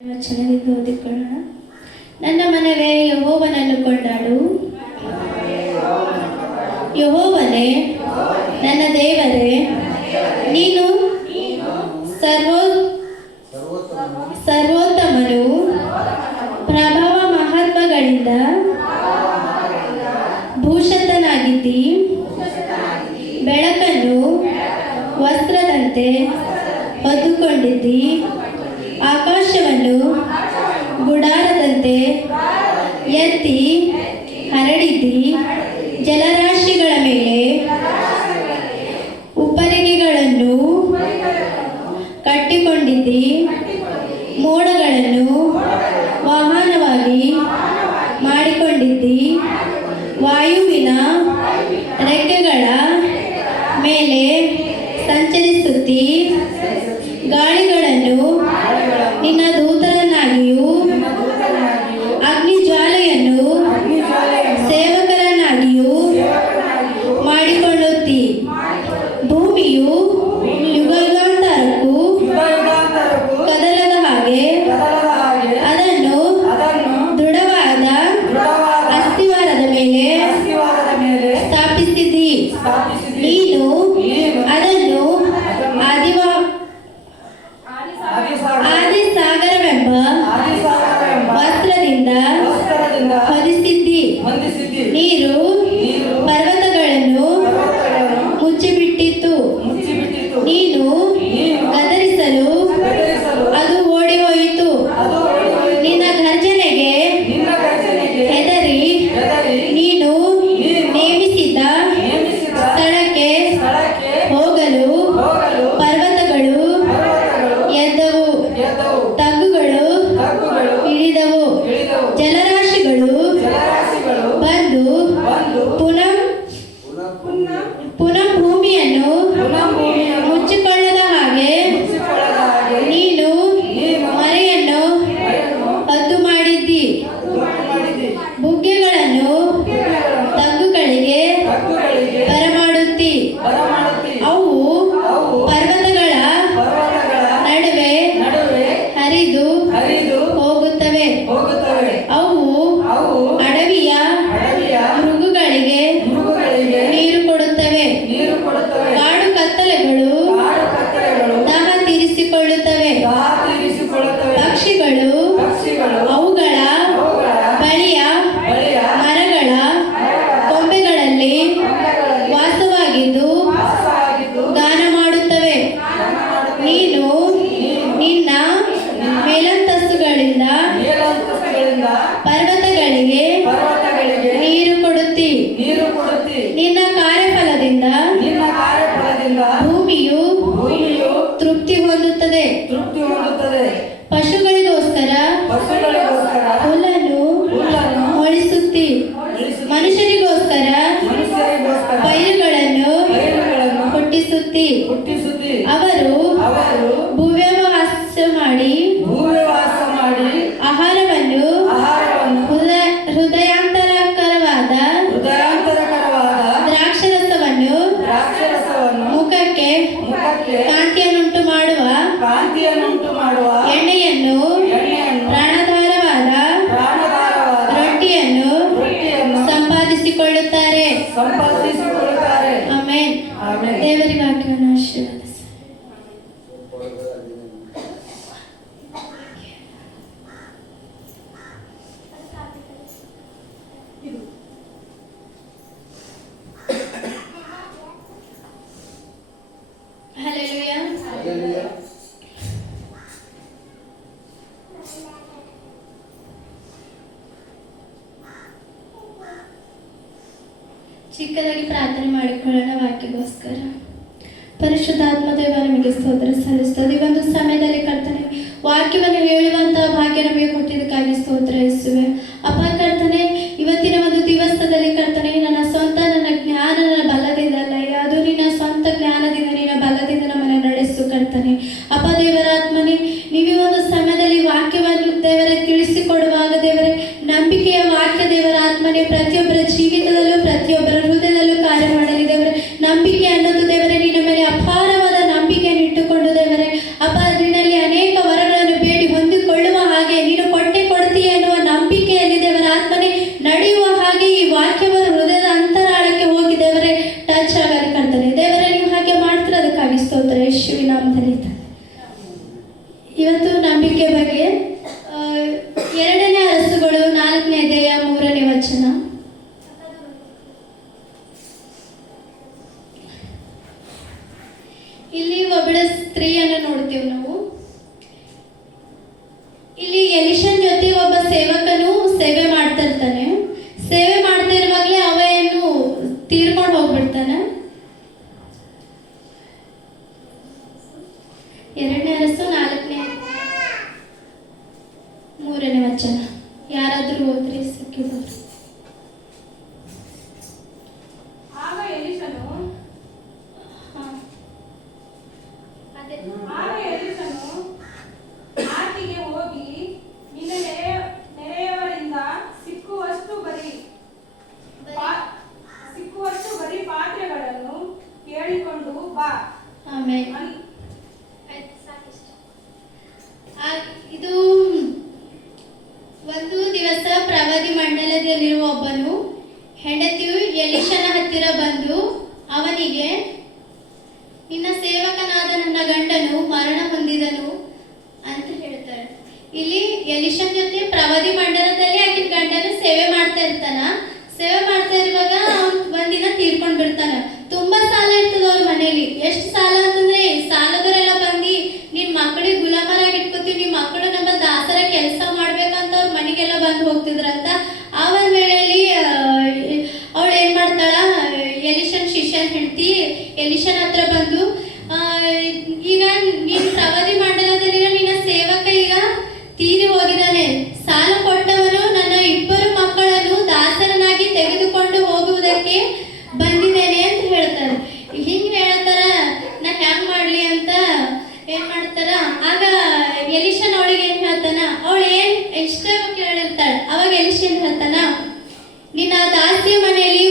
ವಚನದಿಂದ ಓದಿಕೊಳ್ಳೋಣ. ನನ್ನ ಮನವೇ ಯೆಹೋವನನ್ನು ಕೊಂಡಾಡು, ಯೆಹೋವನೇ ನನ್ನ ದೇವರೇ, ನೀನು ಸರ್ವೋತ್ತಮನು. ಪ್ರಭಾವ ಮಹಾತ್ಮಗಳಿಂದ ಭೂಷಿತನಾಗಿದ್ದಿ. ಬೆಳಕನ್ನು ವಸ್ತ್ರದಂತೆ ಹೊದ್ದುಕೊಂಡಿದ್ದಿ. ಆಕಾಶವನ್ನು ಗುಡಾರದಂತೆ ಎತ್ತಿ ಹರಡಿದ್ದಿ. ಜಲರಾಶಿಗಳ ಮೇಲೆ ಉಪ್ಪರಿಗೆಗಳನ್ನು ಕಟ್ಟಿಕೊಂಡಿದ್ದಿ. ಮೋಡಗಳನ್ನು ವಾಹನವಾಗಿ ಮಾಡಿಕೊಂಡಿದ್ದಿ. ವಾಯುವಿನ ರೆಕ್ಕೆಗಳ ಮೇಲೆ ಸಂಚರಿಸುತ್ತಿ. ಗಾಳಿಗಳನ್ನು ನಿನ್ನ ದೂತರನ್ನಾಗಿಯೂ ಅಗ್ನಿಜ್ವಾಲೆಯನ್ನು ಸೇವಕರನ್ನಾಗಿಯೂ ಮಾಡಿಕೊಳ್ಳುತ್ತಿ. ಭೂಮಿಯು ಯುಗಾಂತರಕ್ಕೂ ಕದಲದ ಹಾಗೆ ಅದನ್ನು ದೃಢವಾದ ಅಸ್ತಿವಾರದ ಮೇಲೆ ಸ್ಥಾಪಿಸಿದ್ದಿ. ನೀನು ಅದನ್ನು ಆದಿಸಾಗರವೆಂಬ ವಸ್ತ್ರದಿಂದ ಹೊದಿಸಿದ್ದಿ. ನೀರು ಪರ್ವತಗಳನ್ನು ಮುಚ್ಚಿಬಿಟ್ಟಿತು. ನೀನು ಗದರಿಸಲು ಅದು ಓಡಿ ಹೋಯಿತು. ನಿನ್ನ ಗರ್ಜನೆಗೆ ಹೆದರಿ ನೀನು ನೇಮಿಸಿದ್ದ ಸ್ಥಳಕ್ಕೆ ಹೋಗಲು ಪರ್ವತಗಳು ಎದ್ದವು, ತಗ್ಗುಗಳು ಇಳಿದವು. ಜಲರಾಶಿಗಳು ಬಂದು ಪುನಃ ಭೂಮಿಯನ್ನು ಮುಚ್ಚಿಕೊಳ್ಳದ ಹಾಗೆ ನೀನು ಮರೆಯನ್ನು ಹದ್ದು ಮಾಡಿದ್ದಿ. ಬುಗ್ಗೆಗಳನ್ನು ತಗ್ಗುಗಳಿಗೆ ಬರಮಾಡುತ್ತಿ. ಅವು ಪರ್ವತಗಳ ನಡುವೆ ಹರಿದು ಹೋಗುತ್ತವೆ. ಅವು ಅಡವಿಯ ಮೃಗಗಳಿಗೆ ನೀರು ಕೊಡುತ್ತವೆ. ಕಾಡು ಕತ್ತಲೆಗಳು ದಾಹ ತೀರಿಸಿಕೊಳ್ಳುತ್ತವೆ. ಪಕ್ಷಿಗಳು ಅವುಗಳ ಬಳಿಯ ಮರಗಳ ಕೊಂಬೆಗಳಲ್ಲಿ ವಾಸವಾಗಿದ್ದು ಗಾನ ಮಾಡುತ್ತವೆ. ನೀನು ನಿನ್ನ ಮೇಲಂತಸ್ತುಗಳಿಂದ ಪರ್ವತಗಳಿಗೆ ನೀರು ಕೊಡುತ್ತಿ. ನಿನ್ನ ಕಾರ್ಯಫಲದಿಂದ ಭೂಮಿಯು ತೃಪ್ತಿ ಹೊಂದುತ್ತದೆ. ಪಶುಗಳಿಗೋಸ್ಕರ ಹುಲ್ಲನ್ನು ಮೊಳಿಸುತ್ತಿ. ಮನುಷ್ಯರಿಗೋಸ್ಕರ ಪೈರುಗಳನ್ನು ಹುಟ್ಟಿಸುತ್ತಿ. ಅವರು ಭೂವ್ಯವಾಸ ಮಾಡಿ ಆಹಾರವನ್ನು ಹೃದಯಾಂತರಕರವಾದ ದ್ರಾಕ್ಷರಸವನ್ನು ಮುಖಕ್ಕೆ ಕಾಂತಿಯನ್ನುಂಟು ಮಾಡುವ ಎಣ್ಣೆಯನ್ನು ಪ್ರಾಣಾಧಾರವಾದ ರೊಟ್ಟಿಯನ್ನು ಸಂಪಾದಿಸಿಕೊಳ್ಳುತ್ತಾರೆ. ಆಮೆನ್. ದೇವರ ವಾಕ್ಯವನ್ನು ಆಶೀರ್ವದಿಸಿ. ಹಲ್ಲೆಲೂಯಾ. ಚಿಕ್ಕದಾಗಿ ಪ್ರಾರ್ಥನೆ ಮಾಡಿಕೊಳ್ಳೋಣ ವಾಕ್ಯಗೋಸ್ಕರ. ಪರಿಶುದ್ಧಾತ್ಮ ದೇವ, ನಿಮಗೆ ಸ್ತೋತ್ರ ಸಲ್ಲಿಸುತ್ತದೆ. ಈ ಒಂದು ಸಮಯದಲ್ಲಿ ಕರ್ತನೆ ವಾಕ್ಯವನ್ನು ಹೇಳುವಂತಹ ಭಾಗ್ಯ ನಮಗೆ ಕೊಟ್ಟಿದ್ದಕ್ಕಾಗಿ ಸ್ತೋತ್ರ ಯೇಸುವೆ. ಅಪ್ಪ ಕರ್ತನೆ, ಇವತ್ತಿನ ಒಂದು ದಿವಸದಲ್ಲಿ ಕರ್ತನೆ ನನ್ನ ಜ್ಞಾನ ನನ್ನ ಬಲದಿಂದಲ್ಲ, ಅದು ನಿನ್ನ ಸ್ವಂತ ಜ್ಞಾನದಿಂದ ನಿನ್ನ ಬಲದಿಂದ ನಮ್ಮನ್ನು ನಡೆಸು ಕರ್ತನೆ. ಅಪ್ಪ ದೇವರಾತ್ಮನೆ, ನೀವು ಒಂದು ಸಮಯದಲ್ಲಿ ವಾಕ್ಯವನ್ನು ದೇವರೇ ತಿಳಿಸಿಕೊಡುವಾಗ ದೇವರೇ ನಂಬಿಕೆಯ ವಾಕ್ಯ ದೇವರಾತ್ಮನೆ ಪ್ರತಿಯೊಬ್ಬರ ಜೀವಿತದಲ್ಲೂ ಪ್ರತಿಯೊಬ್ಬರ ಹೃದಯದಲ್ಲೂ ಕಾರ್ಯ ಮಾಡಲಿ ದೇವರೇ. ನಂಬಿಕೆ ಅನ್ನೋದು ದೇವರೇ ನಿನ್ನ ಮೇಲೆ ಅಪಾರವಾದ ನಂಬಿಕೆಯನ್ನು ಇಟ್ಟುಕೊಂಡು ದೇವರೇ ಅಪ್ಪ ನಿನ್ನಲ್ಲಿ ಅನೇಕ ವರಗಳನ್ನು ಬೇಡಿ ಹೊಂದಿಕೊಳ್ಳುವ ಇಲ್ಲಿ ಎಲಿಷನ್ ಜೊತೆ ಒಬ್ಬ ಸೇವಕನು ಸೇವೆ ಮಾಡ್ತಾ ಇರ್ತಾನೆ. ಸೇವೆ ಮಾಡ್ತಾ ಇರುವಾಗಲೇ ಅವ ಏನು ತೀರ್ಕೊಂಡು ಹೋಗ್ಬಿಡ್ತಾನೆ. 2ನೇ ಅರಸು 4:3 ವಚನ. ಯಾರಾದ್ರೂ ಓದ್ರಿ ಸಿಕ್ಕಿದ್ರು. ಆಗ ಎಲಿಷನು ಆಕೆಗೆ ಹೋಗಿ, ನಿನ್ನ ನೆರೆಯವರಿಂದ ಸಿಕ್ಕುವಷ್ಟು ಬರೀ ಪಾತ್ರೆಗಳನ್ನು ಕೇಳಿಕೊಂಡು ಬಾ. ಆಮೇಲೆ ಇದು ಒಂದು ದಿವಸ ಪ್ರವಾದಿ ಮಂಡಲದಲ್ಲಿರುವ ಒಬ್ಬನು ಹೆಂಡತಿಯು ಎಲಿಷನ ಹತ್ತಿರ ಬಂದು ಅವನಿಗೆ, ನಿನ್ನ ಸೇವಕನಾದ ನನ್ನ ಗಂಡನು ಮರಣ ಹೊಂದಿದನು ಅಂತ ಹೇಳ್ತಾಳೆ. ಇಲ್ಲಿ ಎಲಿಷನ್ ಜೊತೆ ಪ್ರವಾದಿ ಮಂಡಲದಲ್ಲಿ ಆಕಿನ ಗಂಡನು ಸೇವೆ ಮಾಡ್ತಾ ಇರ್ತಾನ. ಸೇವೆ ಮಾಡ್ತಾ ಇರುವಾಗ ಒಂದಿನ ತೀರ್ಕೊಂಡ್ ಬಿಡ್ತಾನ. ತುಂಬಾ ಸಾಲ ಇರ್ತದ ಅವ್ರ ಮನೇಲಿ. ಎಷ್ಟು ಸಾಲ ಅಂತಂದ್ರೆ ಸಾಲದವರೆಲ್ಲ ಬಂದು ನಿನ್ ಮಕ್ಕಳಿಗೆ ಗುಲಾಮರಾಗಿ ಇಟ್ಕೋತೀವಿ, ನಿಮ್ ಮಕ್ಕಳು ನಮ್ಮ ದಾಸರ ಕೆಲಸ ಮಾಡ್ಬೇಕಂತ ಅವ್ರ ಮನೆಗೆಲ್ಲ ಬಂದು ಹೋಗ್ತಿದ್ರಂತ. ಆ ಒಂದ್ ವೇಳೆಯಲ್ಲಿ ಅವಳು ಏನ್ ಮಾಡ್ತಾಳ, ಎಲಿಷನ್ ಶಿಷ್ಯನ್ ಹೆಂಡತಿ ಎಲಿಷನ್ ಹತ್ರ ಬಂದು, ಈಗ ನೀನ್ ಪ್ರವಾದಿ ಮಂಡಲದಲ್ಲಿ ನಿನ್ನ ಸೇವಕ ಈಗ ತೀರಿ ಹೋಗಿದ್ದಾನೆ. ಸಾಲ ಕೊಟ್ಟವನು ನನ್ನ 2 ಮಕ್ಕಳನ್ನು ದಾಸರನಾಗಿ ತೆಗೆದುಕೊಂಡು ಹೋಗುವುದಕ್ಕೆ ಬಂದಿದ್ದೇನೆ ಅಂತ ಹೇಳ್ತಾರೆ. ಹಿಂಗ್ ಹೇಳ್ತಾರ, ನಾ ಹ್ಯಾಂಗ್ ಮಾಡ್ಲಿ ಅಂತ ಏನ್ ಮಾಡ್ತಾರ. ಆಗ ಎಲಿಷನ್ ಅವಳಿಗೆ ಏನ್ ಹೇಳ್ತಾನ, ಅವಳು ಏನ್ ಇಷ್ಟ ಕೇಳಿರ್ತಾಳ. ಅವಾಗ ಎಲಿಷನ್ ಹೇಳ್ತಾನ, ನಿನ್ನ ದಾಸಿಯ ಮನೆಯಲ್ಲಿ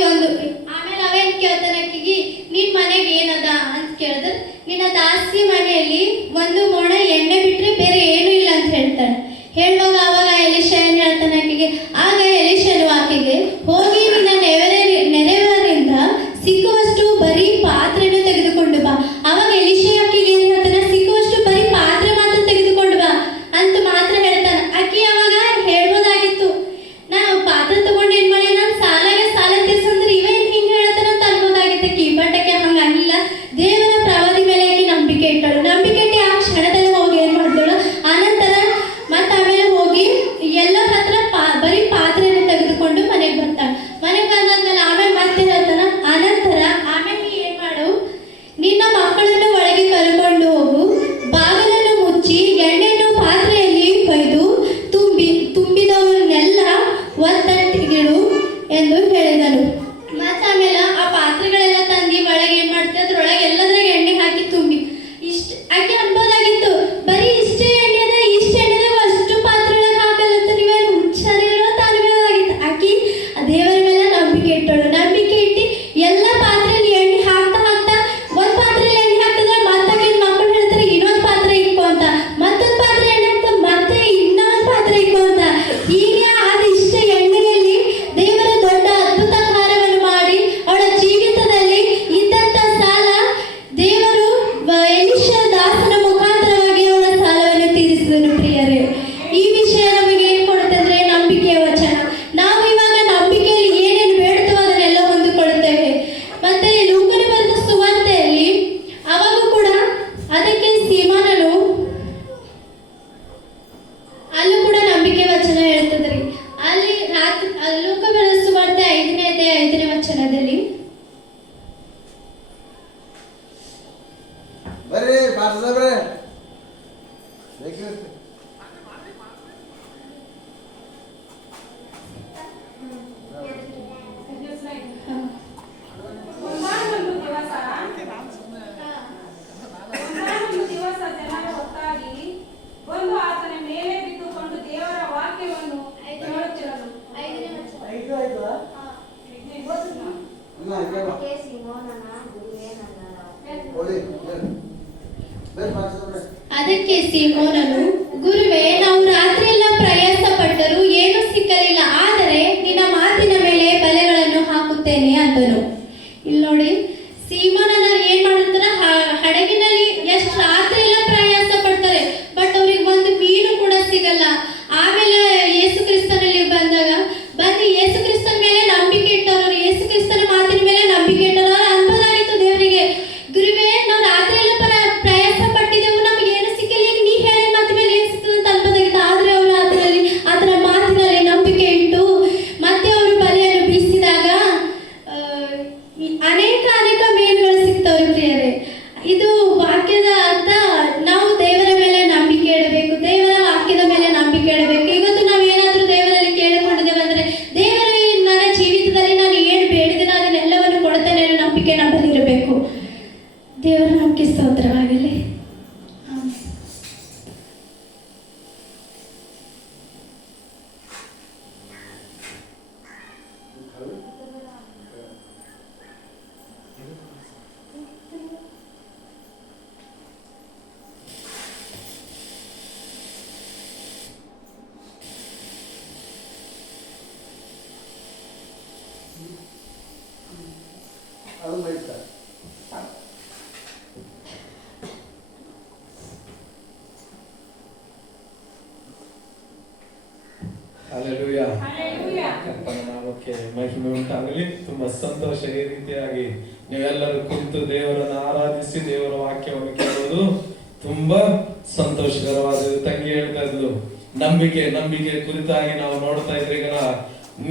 ಆಮೇಲೆ ಅವೇನ್ ಕೇಳ್ತಾನ ಆಕಿಗೆ, ನಿನ್ ಮನೆಗೆ ಏನದ ಅಂತ ಕೇಳಿದ್ರೆ, ನಿನ್ನ ದಾಸಿ ಮನೆಯಲ್ಲಿ 1 ಮೊಣ ಎಣ್ಣೆ ಬಿಟ್ರೆ ಬೇರೆ ಏನು ಇಲ್ಲ ಅಂತ ಹೇಳ್ತಾಳೆ. ಹೇಳುವಾಗ ಅವಾಗ ಎಲಿಷ ಏನ್ ಹೇಳ್ತಾನೆ ಆಕೆಗೆ, ಆಗ ಎಲಿಷನು ಆಕೆಗೆ, ಹೋಗಿ ನಿನ್ನ ನೆರೆಯವರಿಂದ ಸಿಕ್ಕುವಷ್ಟು ಬರೀ ಪಾತ್ರೆಯನ್ನು ತೆಗೆದುಕೊಂಡು ಬಾ. ಅವಾಗ ಎಲಿಷ ಆಕೆಗೆ ಏನ್ ಹೇಳ್ತಾನೆ, ಸಿಕ್ಕುವಷ್ಟು ಬರೀ ಪಾತ್ರೆ ಮಾತ್ರ ತೆಗೆದುಕೊಂಡು ಬಾ ಅಂತ ಮಾತ್ರ ಹೇಳ್ತಾನೆ. ಆಕೆ ಅವಾಗ ಹೇಳ್ಬೋದಾಗಿತ್ತು, ನಾ ಪಾತ್ರೆ ತಗೊಂಡು ಏನ್ ಮಾಡಿ ನಾನು ಸಾಲ ತೀರ್ಸಂದ್ರೆ ಇವೇನ್ ಹಿಂಗ್ ಹೇಳ್ತಾನೆ ಅಂತ ಅನ್ಬೋದಾಗಿತ್ತು ಆಕಿ. ಬಟ್ ಆಕೆ ಹಂಗಾಗಿಲ್ಲ. ದೇವರ ಪ್ರವಾದಿ ಮೇಲೆ ಆಕೆ ನಂಬಿಕೆ ಇಟ್ಟಳು. ನಂಬಿಕೆ ಇಟ್ಟು ಆ ಕ್ಷಣದಲ್ಲಿ ಹೋಗಿ ಏನ್ ಮಾಡಿದಳು, ಆನಂತರ ಆಮೇಲೆ ಹೋಗಿ ಎಲ್ಲರ ಹತ್ರ ಬರೀ ಪಾತ್ರೆಯನ್ನು ತೆಗೆದುಕೊಂಡು ಮನೆಗೆ ಬರ್ತಾಳೆ. ಮನೆಗೆ ಬಂದಾದ್ಮೇಲೆ ಆಮೇಲೆ ಮತ್ತೆ ಹೇಳ್ತಾನ, ಆಮೇಲೆ ನೀ ಏನ್ ಮಾಡು, ನಿನ್ನ ಮಕ್ಕಳನ್ನು ಒಳಗೆ ಕರ್ಕೊಂಡು ಹೋಗು, ಬಾಗಿಲನ್ನು ಮುಚ್ಚಿ ಎಣ್ಣೆಯನ್ನು ಪಾತ್ರೆಯಲ್ಲಿ ಕೊಯ್ದು ತುಂಬಿದವನ್ನೆಲ್ಲ ಒತ್ತಟ್ಟಿಗಿಡು ಎಂದು ಹೇಳಿದನು. ಆಮೇಲೆ ಆ ಪಾತ್ರೆಗಳೆಲ್ಲ ತಂದು ಒಳಗೆ ಏನ್ ಮಾಡ್ತೀವಿ, ಅದ್ರೊಳಗೆ ಎಲ್ಲದ್ರಾಗ ಎಣ್ಣೆ ಹಾಕಿ ತುಂಬಿ ಇಷ್ಟ ಆಕೆ ಅನ್ಬೋದಾಗಿತ್ತು, ಬರೀ ಇಷ್ಟೇ ಎಣ್ಣೆ ಅದ, ಇಷ್ಟ ಎಣ್ಣೆ ಅಷ್ಟು ಪಾತ್ರೆಗಳಿಗೆ ಹಾಕಲ್ಲಂತ ನೀವೇನು ಹುಚ್ಚಾರಿರೋ ಅಂತ ಅನ್ಬೋದಾಗಿತ್ತು. ಆಕಿ ದೇವರ ಮೇಲೆ ನಂಬಿಕೆ ಇಟ್ಟಳು. ನಂಬಿಕೆ ಇಟ್ಟು ಎಲ್ಲ ಪಾತ್ರೆಯಲ್ಲಿ ಎಣ್ಣೆ ಹಾಕ್ತಾ ಒಂದ್ ಪಾತ್ರೆಯಲ್ಲಿ ಎಣ್ಣೆ ಹಾಕ್ತಿದ್ರೆ ಮತ್ತೆ ಮಕ್ಕಳು ಹೇಳ್ತಾರೆ ಇನ್ನೊಂದು ಪಾತ್ರೆ ಇಕ್ಕೋ ಅಂತ, ಮತ್ತೊಂದು ಪಾತ್ರೆ ಎಣ್ಣೆ ಹಾಕ್ತಾ ಮತ್ತೆ ಇನ್ನೊಂದು ಪಾತ್ರೆ ಇಕ್ಕೋ ಅಂತ. ಹೀಗೆ ಆದ ಇಷ್ಟ ಎಣ್ಣೆಯಲ್ಲಿ ದೇವರ ದೊಡ್ಡ ಅದ್ಭುತ ಕಾರ್ಯವನ್ನು ಮಾಡಿ ಅವಳ ಜೀವಿತದಲ್ಲಿ ಇದ್ದಂತ ಸಾಲ ದೇವರು ಎಲಿಷ ದಾಸನ ಮುಖಾಂತರವಾಗಿ ಅವಳ ಸಾಲವನ್ನು ತೀರಿಸಿದನು. ಪ್ರಿಯರೇ, ಈ ವಿಷಯ ನಮಗೆ ಏನ್ ಕೊಡ್ತಂದ್ರೆ ನಂಬಿಕೆಯ ವಚನ. ನಾವು ಇವಾಗ ನಂಬಿಕೆಯಲ್ಲಿ ಏನೇನು ಬೇಡ್ತೇವೆ ಅದನ್ನೆಲ್ಲ ಹೊಂದಿಕೊಳ್ಳುತ್ತೇವೆ. ಮತ್ತೆ ಲೂಕನ ಬರೆದ ಸುವಾರ್ತೆಯಲ್ಲಿ ಅವಾಗ ಕೂಡ ಅದಕ್ಕೆ ಸೀಮೋನನು ಅಲ್ಲೂ ಕೂಡ ನಂಬಿಕೆ ವಚನ ಹೇಳ್ತದ್ರಿ. ಅಲ್ಲಿ ಲೂಕ ಬರೆದ ಸುವಾರ್ತೆ 5ನೇ ಅಧ್ಯಾಯ 5ನೇ ವಚನದಲ್ಲಿ, ಬರ್ರಿ ಪಾಠ ಒಂದಾನೊಂದು ದಿವಸ ಜನರು ಒಟ್ಟಾಗಿ ಬಂದು ಆತನ ಮೇಲೆ ಬಿದ್ದುಕೊಂಡು ದೇವರ ವಾಕ್ಯವನ್ನು ಕೇಳುತ್ತಿರಲು. 5ನೇ ವಚನ. ಅದಕ್ಕೆ ಸೀಮೋನನು, ಗುರುವೇ, ನಾವು ರಾತ್ರಿಯೆಲ್ಲ ಪ್ರಯಾಸ ಪಟ್ಟರೂ ಏನೂ ಸಿಕ್ಕಲಿಲ್ಲ, ಆದರೆ ನಿನ್ನ ಮಾತಿನ ಮೇಲೆ ಬಲೆಗಳನ್ನು ಹಾಕುತ್ತೇನೆ ಅಂದನು. ಇಲ್ಲಿ ನೋಡಿ, ಸೀಮೋನನ ಏನ್ ಮಾಡಿರ್ತಾರ, ಹಡಗಿನಲ್ಲಿ ಎಷ್ಟು ರಾತ್ರಿ ಎಲ್ಲ ಪ್ರಯಾಸ ಪಡ್ತಾರೆ, ಬಟ್ ಅವ್ರಿಗೆ ಒಂದು ಮೀನು ಕೂಡ ಸಿಗಲ್ಲ. ಆಮೇಲೆ ಯೇಸು ಕ್ರಿಸ್ತನಲ್ಲಿ ಬಂದು ಯೇಸು ಕ್ರಿಸ್ತನ ಮೇಲೆ ನಂಬಿಕೆ ಇಟ್ಟವರು, ಯೇಸು ಕ್ರಿಸ್ತನ ಮಾತಿನ ಮೇಲೆ ನಂಬಿಕೆ ಇಟ್ಟವರು ಅನ್ಬೋದಾಗಿತ್ತು ದೇವರಿಗೆ, ಗುರುವೇ, ನಾವು ರಾತ್ರಿ ಎಲ್ಲ ಪ್ರಯಾಸ ಪಟ್ಟಿದ್ದೆವು, ನಮ್ಗೆ ಏನು ಸಿಕ್ಕಲ್ಲ, ಈಗ ನೀ ಹೇಳಿದ ಮಾತಿನ ಮೇಲೆ ಕೇಳಬೇಕು. ಇವತ್ತು ನಾವು ಏನಾದರೂ ದೇವರಲ್ಲಿ ಕೇಳಿಕೊಂಡಿದ್ದೇವೆ ಅಂದರೆ ದೇವರು ನನ್ನ ಜೀವಿತದಲ್ಲಿ ನಾನು ಏನು ಬೇಡಿದೆ ಅದನ್ನೆಲ್ಲವನ್ನು ಕೊಡುತ್ತೇನೆ ಅನ್ನೋ ನಂಬಿಕೆ ನಮ್ಮಲ್ಲಿರಬೇಕು. ದೇವರ ನಂಬಿಕೆ ಸ್ತೋತ್ರವಾಗಲಿ. ಹಲ್ಲೆಲೂಯಾ. ಹಲ್ಲೆಲೂಯಾ. ಕರ್ತನ ನಾಮಕ್ಕೆ ಮಹಿಮೆ ಉಂಟಾಗಲಿ. ತುಂಬಾ ಸಂತೋಷ. ಈ ರೀತಿಯಾಗಿ ನೀವೆಲ್ಲರೂ ಕುರಿತು ದೇವರನ್ನು ಆರಾಧಿಸಿ ದೇವರ ವಾಕ್ಯವನ್ನು ಕೇಳುವುದು ತುಂಬಾ ಸಂತೋಷಕರವಾದದ್ದು. ತಂಗಿ ಹೇಳ್ತಾ ಇದ್ಲು, ನಂಬಿಕೆ ಕುರಿತಾಗಿ ನಾವು ನೋಡ್ತಾ ಇದ್ರೆ ಈಗ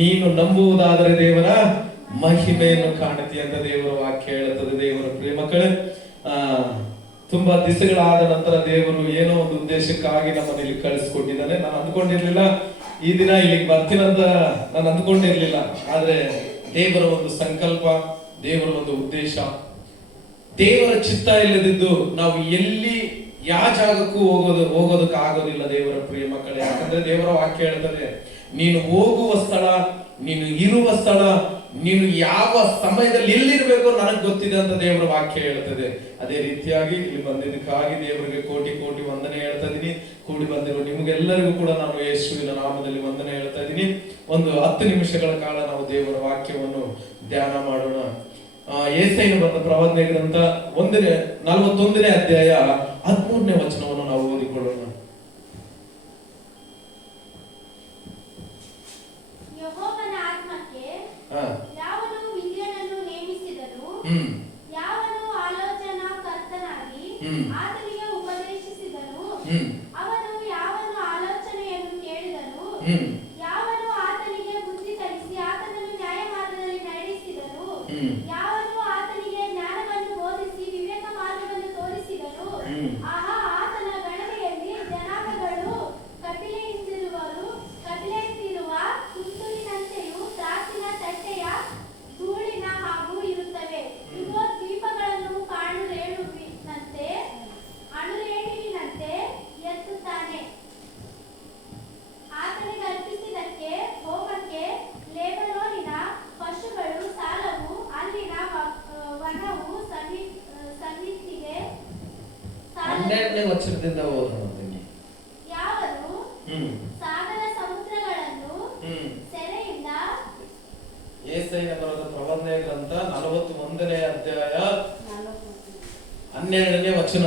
ನೀನು ನಂಬುವುದಾದರೆ ದೇವರ ಮಹಿಮೆಯನ್ನು ಕಾಣುತ್ತಿ ಅಂತ ದೇವರ ವಾಕ್ಯ ಹೇಳುತ್ತದೆ. ದೇವರ ಪ್ರಿಯ ಮಕ್ಕಳೇ, ತುಂಬಾ ದಿವಸಗಳಾದ ನಂತರ ದೇವರು ಏನೋ ಒಂದು ಉದ್ದೇಶಕ್ಕಾಗಿ ನಮ್ಮನ್ನು ಇಲ್ಲಿ ಕಳಿಸ್ಕೊಟ್ಟಿದ್ದಾನೆ. ನಾನು ಅಂದ್ಕೊಂಡಿರ್ಲಿಲ್ಲ ಈ ದಿನ ಇಲ್ಲಿಗೆ ಬರ್ತೀನಂತ ನಾನು ಅಂದ್ಕೊಂಡಿರ್ಲಿಲ್ಲ. ಆದ್ರೆ ದೇವರ ಒಂದು ಸಂಕಲ್ಪ, ದೇವರ ಒಂದು ಉದ್ದೇಶ, ದೇವರ ಚಿತ್ತ ಇಲ್ಲದಿದ್ದು ನಾವು ಎಲ್ಲಿ ಯಾವ ಜಾಗಕ್ಕೂ ಹೋಗೋದಕ್ಕೆ ಆಗೋದಿಲ್ಲ ದೇವರ ಪ್ರಿಯ ಮಕ್ಕಳೇ. ಯಾಕಂದ್ರೆ ದೇವರ ವಾಕ್ಯ ಹೇಳ್ತದೆ, ನೀನು ಹೋಗುವ ಸ್ಥಳ, ನೀನು ಇರುವ ಸ್ಥಳ, ನೀನು ಯಾವ ಸಮಯದಲ್ಲಿ ಎಲ್ಲಿರ್ಬೇಕು ನನಗೆ ಗೊತ್ತಿದೆ ಅಂತ ದೇವರ ವಾಕ್ಯ ಹೇಳ್ತದೆ. ಅದೇ ರೀತಿಯಾಗಿ ಇಲ್ಲಿ ಬಂದಿದ್ದಕ್ಕಾಗಿ ದೇವರಿಗೆ ಕೋಟಿ ಕೋಟಿ ವಂದನೆ ಹೇಳ್ತಾ ಇದೀನಿ. ಕೂಡಿ ಬಂದಿರುವ ನಿಮಗೆಲ್ಲರಿಗೂ ಕೂಡ ನಾನು ಯೇಸುವಿನ ನಾಮದಲ್ಲಿ ವಂದನೆ ಹೇಳ್ತಾ ಇದ್ದೀನಿ. ಒಂದು 10 ನಿಮಿಷಗಳ ಕಾಲ ನಾವು ದೇವರ ವಾಕ್ಯವನ್ನು ಧ್ಯಾನ ಮಾಡೋಣ. ಯೆಶಾಯನ ಬರೆದ ಪ್ರವಾದನೆ ಗ್ರಂಥ 41ನೇ ಅಧ್ಯಾಯ 13ನೇ ವಚನವನ್ನು ನಾವು ಓದಿಕೊಳ್ಳೋಣ. ಯೆಹೋವನ ಆತ್ಮಕ್ಕೆ ಯಾವನು ವಿದ್ಯೆಯನ್ನು ನೇಮಿಸಿದನು, ಹ್ಮ್ ಯಾವನು ಆಲೋಚನಾ ಕರ್ತನಾಗಿ ಆತನಿಗೆ ಉಪದೇಶಿಸಿದನು, ಅವನು ಯಾವನು ಆಲೋಚನೆಯನ್ನು ಕೇಳಿದನು, ಯಾವನು ಆತನಿಗೆ ಬುದ್ಧಿ ಕಲಿಸಿ ಆತನನ್ನು ನ್ಯಾಯ ಮಾರ್ಗದಲ್ಲಿ ನಡೆಸಿದನು, ಯಾವನು ಆತನಿಗೆ ಜ್ಞಾನವನ್ನು ಬೋಧಿಸಿ ವಿವೇಕ ಮಾರ್ಗವನ್ನು ತೋರಿಸಿದನು, ಆಹಾ ಆತನ ಗಣನೆಯಲ್ಲಿ ಜನಾಂಗಗಳು ಕಪಿಲೆಯಂತಿರುವ ತುಂತುರಿನಂತೆಯೂ ತ್ರಾಸಿನ ತಟ್ಟೆಯ ಧೂಳಿನ ಹಾಗೂ ಇರುತ್ತವೆ. ಇಗೋ ದ್ವೀಪಗಳನ್ನು ಅಣುರೇಣಿನಂತೆ ಎತ್ತುತ್ತಾನೆ. ಆತನಿಗೆ ಅರ್ಪಿಸಿದ್ದಕ್ಕೆ ಹೋಮಕ್ಕೆ ಲೆಬನೋನಿನ ಪಶುಗಳು ಸಾಲವು, ಅಲ್ಲಿನ ವನವು ಸನ್ನಿಧಿಗೆ 12ನೇ ವಚನದಿಂದ ಓದೋಣ. ಯಾವನು ಸಾಗರ ಸಮುದ್ರಗಳನ್ನು ಸೆರೆಯಿಂದ. ಯೆಶಾಯನ ಬರೆದ ಪ್ರವಾದನೆ ಗ್ರಂಥ 41ನೇ ಅಧ್ಯಾಯ 12ನೇ ವಚನ.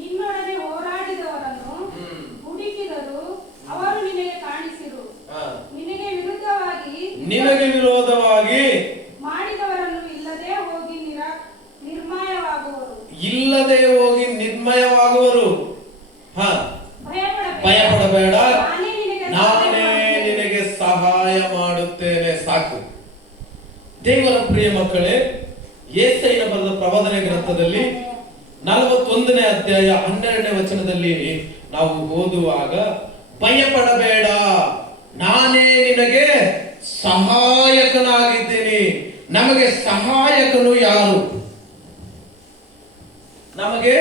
ನಿನ್ನೊಡನೆ ಹೋರಾಡಿದವರನ್ನು ಹುಡುಕಿದರು, ಅವರು ನಿನಗೆ ಕಾಣಿಸಿರು. ನಿನಗೆ ವಿರೋಧವಾಗಿ ಮಾಡಿದವರನ್ನು ಇಲ್ಲದೆ ಹೋಗಿ ನಿರ್ಮಯವಾಗುವರು. ಭಯಪಡಬೇಡ, ನಾನೇ ನಿನಗೆ ಸಹಾಯ ಮಾಡುತ್ತೇನೆ. ಸಾಕು. ದೇವರ ಪ್ರಿಯ ಮಕ್ಕಳೇ, ಯೆಶಾಯನ ಬರೆದ ಪ್ರವಾದನೆ ಗ್ರಂಥದಲ್ಲಿ 41ನೇ ಅಧ್ಯಾಯ 12ನೇ ವಚನದಲ್ಲಿ ನಾವು ಓದುವಾಗ, ಭಯಪಡಬೇಡ, ನಾನೇ ನಿನಗೆ ಸಹಾಯಕನಾಗಿದ್ದೀನಿ. ನಮಗೆ ಸಹಾಯಕನು ಯಾರು? ನಮಗೆ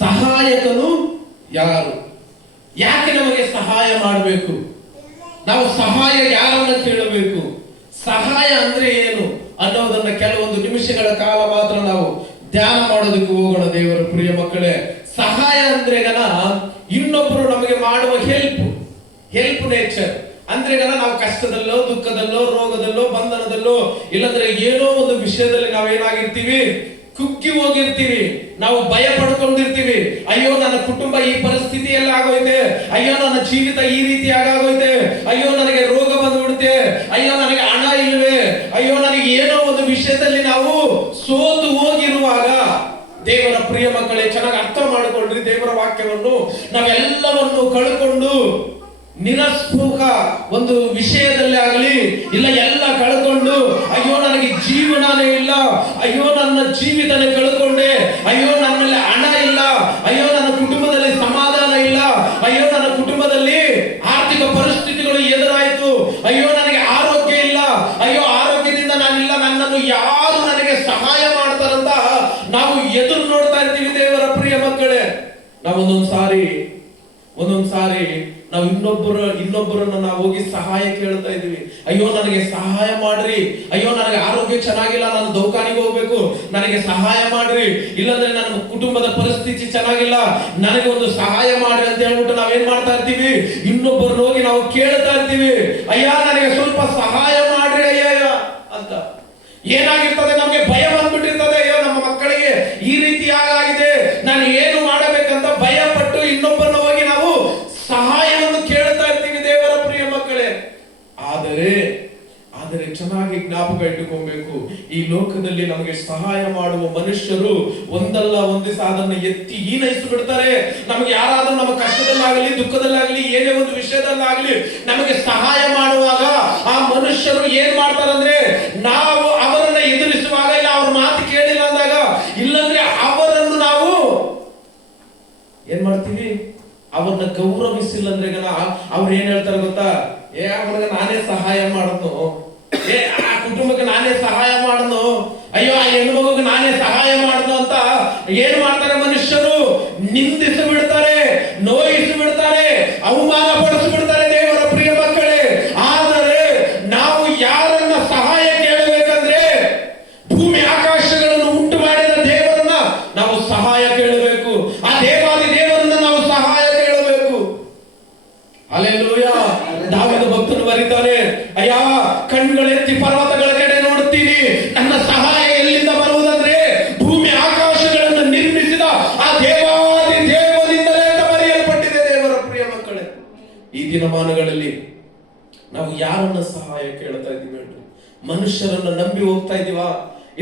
ಸಹಾಯಕನು ಯಾರು? ಯಾಕೆ ನಮಗೆ ಸಹಾಯ ಮಾಡಬೇಕು? ನಾವು ಸಹಾಯ ಯಾರನ್ನ ಕೇಳಬೇಕು? ಸಹಾಯ ಅಂದ್ರೆ ಏನು ಅನ್ನೋದನ್ನ ಕೆಲವೊಂದು ನಿಮಿಷಗಳ ಕಾಲ ಮಾತ್ರ ನಾವು ಧ್ಯಾನ ಮಾಡೋದಕ್ಕೆ ಹೋಗೋಣ. ದೇವರ ಪ್ರಿಯ ಮಕ್ಕಳೇ, ಸಹಾಯ ಅಂದ್ರೆ ಇನ್ನೊಬ್ಬರು ನಮಗೆ ಮಾಡುವ ಹೆಲ್ಪ್ ನೇಚರ್ ಅಂದ್ರೆ ನಾವು ಕಷ್ಟದಲ್ಲೋ, ದುಃಖದಲ್ಲೋ, ರೋಗದಲ್ಲೋ, ಬಂಧನದಲ್ಲೋ, ಇಲ್ಲಂದ್ರೆ ಏನೋ ಒಂದು ವಿಷಯದಲ್ಲಿ ನಾವೇನಾಗಿರ್ತೀವಿ, ಕುಗ್ಗಿ ಹೋಗಿರ್ತೀವಿ. ನಾವು ಭಯ ಪಡ್ಕೊಂಡಿರ್ತೀವಿ. ಅಯ್ಯೋ, ನನ್ನ ಕುಟುಂಬ ಈ ಪರಿಸ್ಥಿತಿಯಲ್ಲಿ ಆಗೋಯ್ತೆ, ಅಯ್ಯೋ ನನ್ನ ಜೀವಿತ ಈ ರೀತಿ ಆಗೋಯ್ತೆ, ಅಯ್ಯೋ ನನಗೆ ರೋಗ ಬಂದ್ಬಿಡುತ್ತೆ, ಅಯ್ಯೋ ನನಗೆ ಹಣ ಇಲ್ವೇ, ಅಯ್ಯೋ ನನಗೆ ಏನೋ ಒಂದು ವಿಷಯದಲ್ಲಿ ನಾವು ಸೋತು ಹೋಗಿರುವಾಗ, ದೇವರ ಪ್ರಿಯ ಮಕ್ಕಳೇ ಚೆನ್ನಾಗಿ ಅರ್ಥ ಮಾಡಿಕೊಂಡ್ರಿ ದೇವರ ವಾಕ್ಯವನ್ನು. ನಾವೆಲ್ಲವನ್ನು ಕಳ್ಕೊಂಡು ನಿರಸ್ಪೃಹ ಒಂದು ವಿಷಯದಲ್ಲಿ ಆಗಲಿ, ಇಲ್ಲ ಎಲ್ಲ ಕಳ್ಕೊಂಡು ಅಯ್ಯೋ ನನಗೆ ಜೀವನನೇ ಇಲ್ಲ, ಅಯ್ಯೋ ನನ್ನ ಜೀವಿತನೇ ಕಳ್ಕೊಂಡೆ, ಅಯ್ಯೋ ನನ್ನಲ್ಲಿ ಹಣ ಇಲ್ಲ, ಅಯ್ಯೋ ನನ್ನ ಕುಟುಂಬದಲ್ಲಿ ಸಮಾಧಾನ ಇಲ್ಲ, ಅಯ್ಯೋ ನನ್ನ ಕುಟುಂಬದಲ್ಲಿ ಆರ್ಥಿಕ ನಾವು ಒಂದೊಂದ್ ಸಾರಿ ನಾವು ಇನ್ನೊಬ್ಬರನ್ನ ನಾವು ಹೋಗಿ ಸಹಾಯ ಕೇಳ್ತಾ ಇದೀವಿ. ಅಯ್ಯೋ ನನಗೆ ಸಹಾಯ ಮಾಡ್ರಿ, ಅಯ್ಯೋ ನನಗೆ ಆರೋಗ್ಯ ಚೆನ್ನಾಗಿಲ್ಲ, ನಾನು ದವಾಖಾನಿಗೆ ಹೋಗ್ಬೇಕು, ನನಗೆ ಸಹಾಯ ಮಾಡ್ರಿ, ಇಲ್ಲಾಂದ್ರೆ ನನ್ನ ಕುಟುಂಬದ ಪರಿಸ್ಥಿತಿ ಚೆನ್ನಾಗಿಲ್ಲ, ನನಗೆ ಒಂದು ಸಹಾಯ ಮಾಡ್ರಿ ಅಂತ ಹೇಳ್ಬಿಟ್ಟು ನಾವೇನ್ ಮಾಡ್ತಾ ಇರ್ತೀವಿ, ಇನ್ನೊಬ್ಬರನ್ನ ಹೋಗಿ ನಾವು ಕೇಳ್ತಾ ಇರ್ತೀವಿ, ಅಯ್ಯ ನನಗೆ ಸ್ವಲ್ಪ ಸಹಾಯ ಮಾಡ್ರಿ ಅಯ್ಯ ಅಂತ. ಏನಾಗಿರ್ತದೆ, ನಮ್ಗೆ ಭಯ ಬಂದ್ಬಿಟ್ಟಿರ್ತದೆ, ಅಯ್ಯೋ ನಮ್ಮ ಮಕ್ಕಳಿಗೆ ಈ ರೀತಿ ಆಗಿದೆ, ನಾನು ಏನು ಮಾಡಬೇಕಂತ ಭಯ ಪಟ್ಟು ಇನ್ನೊಬ್ಬರನ್ನ ಹೋಗಿ ನಾವು ಸಹಾಯವನ್ನು ಕೇಳ್ತಾ ಇರ್ತೀವಿ ದೇವರ ಪ್ರಿಯ ಮಕ್ಕಳೇ. ಆದರೆ ಚೆನ್ನಾಗಿ ಜ್ಞಾಪಕ ಇಟ್ಟುಕೋಬೇಕು, ಈ ಲೋಕದಲ್ಲಿ ನಮಗೆ ಸಹಾಯ ಮಾಡುವ ಮನುಷ್ಯರು ಒಂದಲ್ಲ ಒಂದು ದಿವಸ ಅದನ್ನ ಎತ್ತಿ ಹೀನೈಸಿ ಬಿಡ್ತಾರೆ. ನಮಗೆ ಯಾರಾದ್ರೂ ನಮ್ಮ ಕಷ್ಟದಲ್ಲಾಗಲಿ ದುಃಖದಲ್ಲಾಗಲಿ ಏನೇ ಒಂದು ವಿಷಯದಲ್ಲಾಗಲಿ ನಮಗೆ ಸಹಾಯ ಮಾಡುವಾಗ ಆ ಮನುಷ್ಯರು ಏನ್ ಮಾಡ್ತಾರಂದ್ರೆ, ನಾವು ಅವರನ್ನ ಎದುರಿಸುವಾಗ ಇಲ್ಲ ಅವ್ರ ಮಾತು ಕೇಳಿಲ್ಲ ಅಂದಾಗ, ಇಲ್ಲಂದ್ರೆ ಅವರನ್ನು ನಾವು ಏನ್ ಮಾಡ್ತೀವಿ, ಅವ್ರನ್ನ ಗೌರವಿಸಿಲ್ಲ ಅಂದ್ರೆ ಅವ್ರು ಏನ್ ಹೇಳ್ತಾರೆ ಗೊತ್ತಾ, ಅವನಿಗೆ ನಾನೇ ಸಹಾಯ ಮಾಡನು, ಆ ಕುಟುಂಬಕ್ಕೆ ನಾನೇ ಸಹಾಯ ಮಾಡನು, ಅಯ್ಯೋ ಆ ಹೆಣ್ಮಗುಗೆ ನಾನೇ ಸಹಾಯ ಮಾಡನು ಅಂತ ಏನ್ ಮಾಡ್ತಾರೆ ಮನುಷ್ಯರು, ನಿಂದಿಸಿ ಬಿಡ್ತಾರೆ, ನೋಯಿಸಿ ಬಿಡ್ತಾರೆ, ಅವಮಾನ ಪಡಿಸಿ ಬಿಡ್ತಾರೆ ದೇವರ ಪ್ರಿಯ ಮಕ್ಕಳೇ. ಆದರೆ ನಾವು ಯಾರನ್ನ ಸಹಾಯ ಕೇಳಬೇಕಂದ್ರೆ, ಭೂಮಿ ಆಕಾಶಗಳನ್ನು ಉಂಟು ಮಾಡಿದ ದೇವರನ್ನ ನಾವು ಸಹಾಯ ಕೇಳಬೇಕು, ಆ ದೇವಾದಿ ದೇವರನ್ನ ನಾವು ಸಹಾಯ ಕೇಳಬೇಕು. ಹಲ್ಲೆಲೂಯಾ. ದಾವೀದ ಭಕ್ತನು ಬರೀತಾನೆ, ಅಯ್ಯ ಕಣ್ಗಳೆತ್ತಿ ಪರ್ವತಗಳ ಕಡೆ ನೋಡುತ್ತೀನಿ, ನನ್ನ ಸಹಾಯ ಎಲ್ಲಿಂದ ಬರುವುದಂದ್ರೆ ಭೂಮಿ ಆಕಾಶಗಳನ್ನು ನಿರ್ಮಿಸಿದ ಆ ದೇವಾದಿ ದೇವರಿಂದಲೇ ಅಂತ ಬರೆಯಲ್ಪಟ್ಟಿದೆ ದೇವರ ಪ್ರಿಯ ಮಕ್ಕಳೇ. ಈ ದಿನಮಾನಗಳಲ್ಲಿ ನಾವು ಯಾರನ್ನ ಸಹಾಯ ಕೇಳ್ತಾ ಇದ್ದೀವಿ ಹೇಳ್ರಿ? ಮನುಷ್ಯರನ್ನ ನಂಬಿ ಹೋಗ್ತಾ ಇದೀವಾ?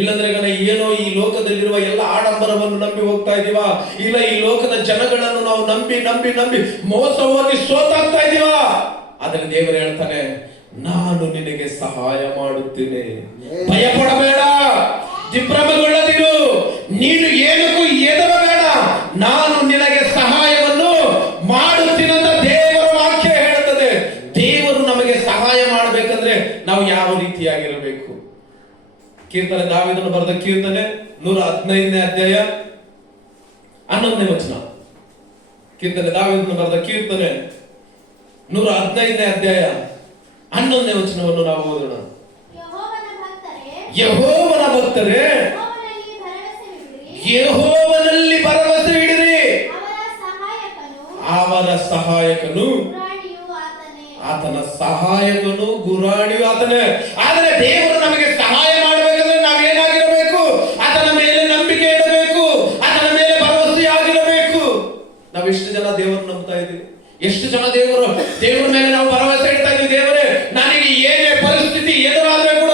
ಇಲ್ಲಂದ್ರೆ ಏನೋ ಈ ಲೋಕದಲ್ಲಿರುವ ಎಲ್ಲ ಆಡಂಬರವನ್ನು ನಂಬಿ ಹೋಗ್ತಾ ಇದೀವಾ? ಇಲ್ಲ ಈ ಲೋಕದ ಜನಗಳನ್ನು ನಾವು ನಂಬಿ ನಂಬಿ ನಂಬಿ ಮೋಸ ಹೋಗಿ ಸೋತಾಗ್ತಾ ಇದೀವಾ? ಆದರೆ ದೇವರು ಹೇಳ್ತಾನೆ, ನಾನು ನಿನಗೆ ಸಹಾಯ ಮಾಡುತ್ತೇನೆ, ಭಯಪಡಬೇಡ, ದಿಗ್ಭ್ರಮೆಗೊಳ್ಳದಿರು, ನೀನು ಏನಕ್ಕೂ ಹೆದರಬೇಡ, ನಾನು ನಿನಗೆ ಸಹಾಯವನ್ನು ಮಾಡುತ್ತೀನಂತ ದೇವರ ವಾಕ್ಯ ಹೇಳುತ್ತದೆ. ದೇವರು ನಮಗೆ ಸಹಾಯ ಮಾಡಬೇಕಂದ್ರೆ ನಾವು ಯಾವ ರೀತಿಯಾಗಿರಬೇಕು? ಕೀರ್ತನೆ, ದಾವೀದನು ಬರೆದ ಕೀರ್ತನೆ 115ನೇ ಅಧ್ಯಾಯ 11ನೇ ವಚನ. ಕೀರ್ತನೆ, ದಾವೀದನು ಬರೆದ ಕೀರ್ತನೆ 115ನೇ ಅಧ್ಯಾಯ 11ನೇ ವಚನವನ್ನು ನಾವು ಓದೋಣ. ಯೆಹೋವನ ಭಕ್ತರೇ ಯೆಹೋವನಲ್ಲಿ ಭರವಸೆ ಇಡಿರಿ, ಅವರ ಸಹಾಯಕನು ಆತನ ಸಹಾಯಕನು ಗುರಾಣಿಯು ಆತನೇ. ಆದರೆ ದೇವರು ನಮಗೆ ಸಹಾಯ ಮಾಡಬೇಕಂದ್ರೆ ನಾವೇನಾಗಿರಬೇಕು? ಆತನ ಮೇಲೆ ನಂಬಿಕೆ ಇಡಬೇಕು, ಆತನ ಮೇಲೆ ಭರವಸೆ ಆಗಿರಬೇಕು. ನಾವೆಷ್ಟು ಜನ ದೇವರು ನಂಬ್ತಾ ಇದ್ದೀವಿ? ಎಷ್ಟು ಜನ ದೇವರ ಮೇಲೆ ನಾವು ಭರವಸೆ ಇಡ್ತಾ ಇದ್ದೀವಿ? ದೇವರೇ, ನನಗೆ ಏನೇ ಪರಿಸ್ಥಿತಿ ಎದುರಾದ್ರೆ ಕೂಡ,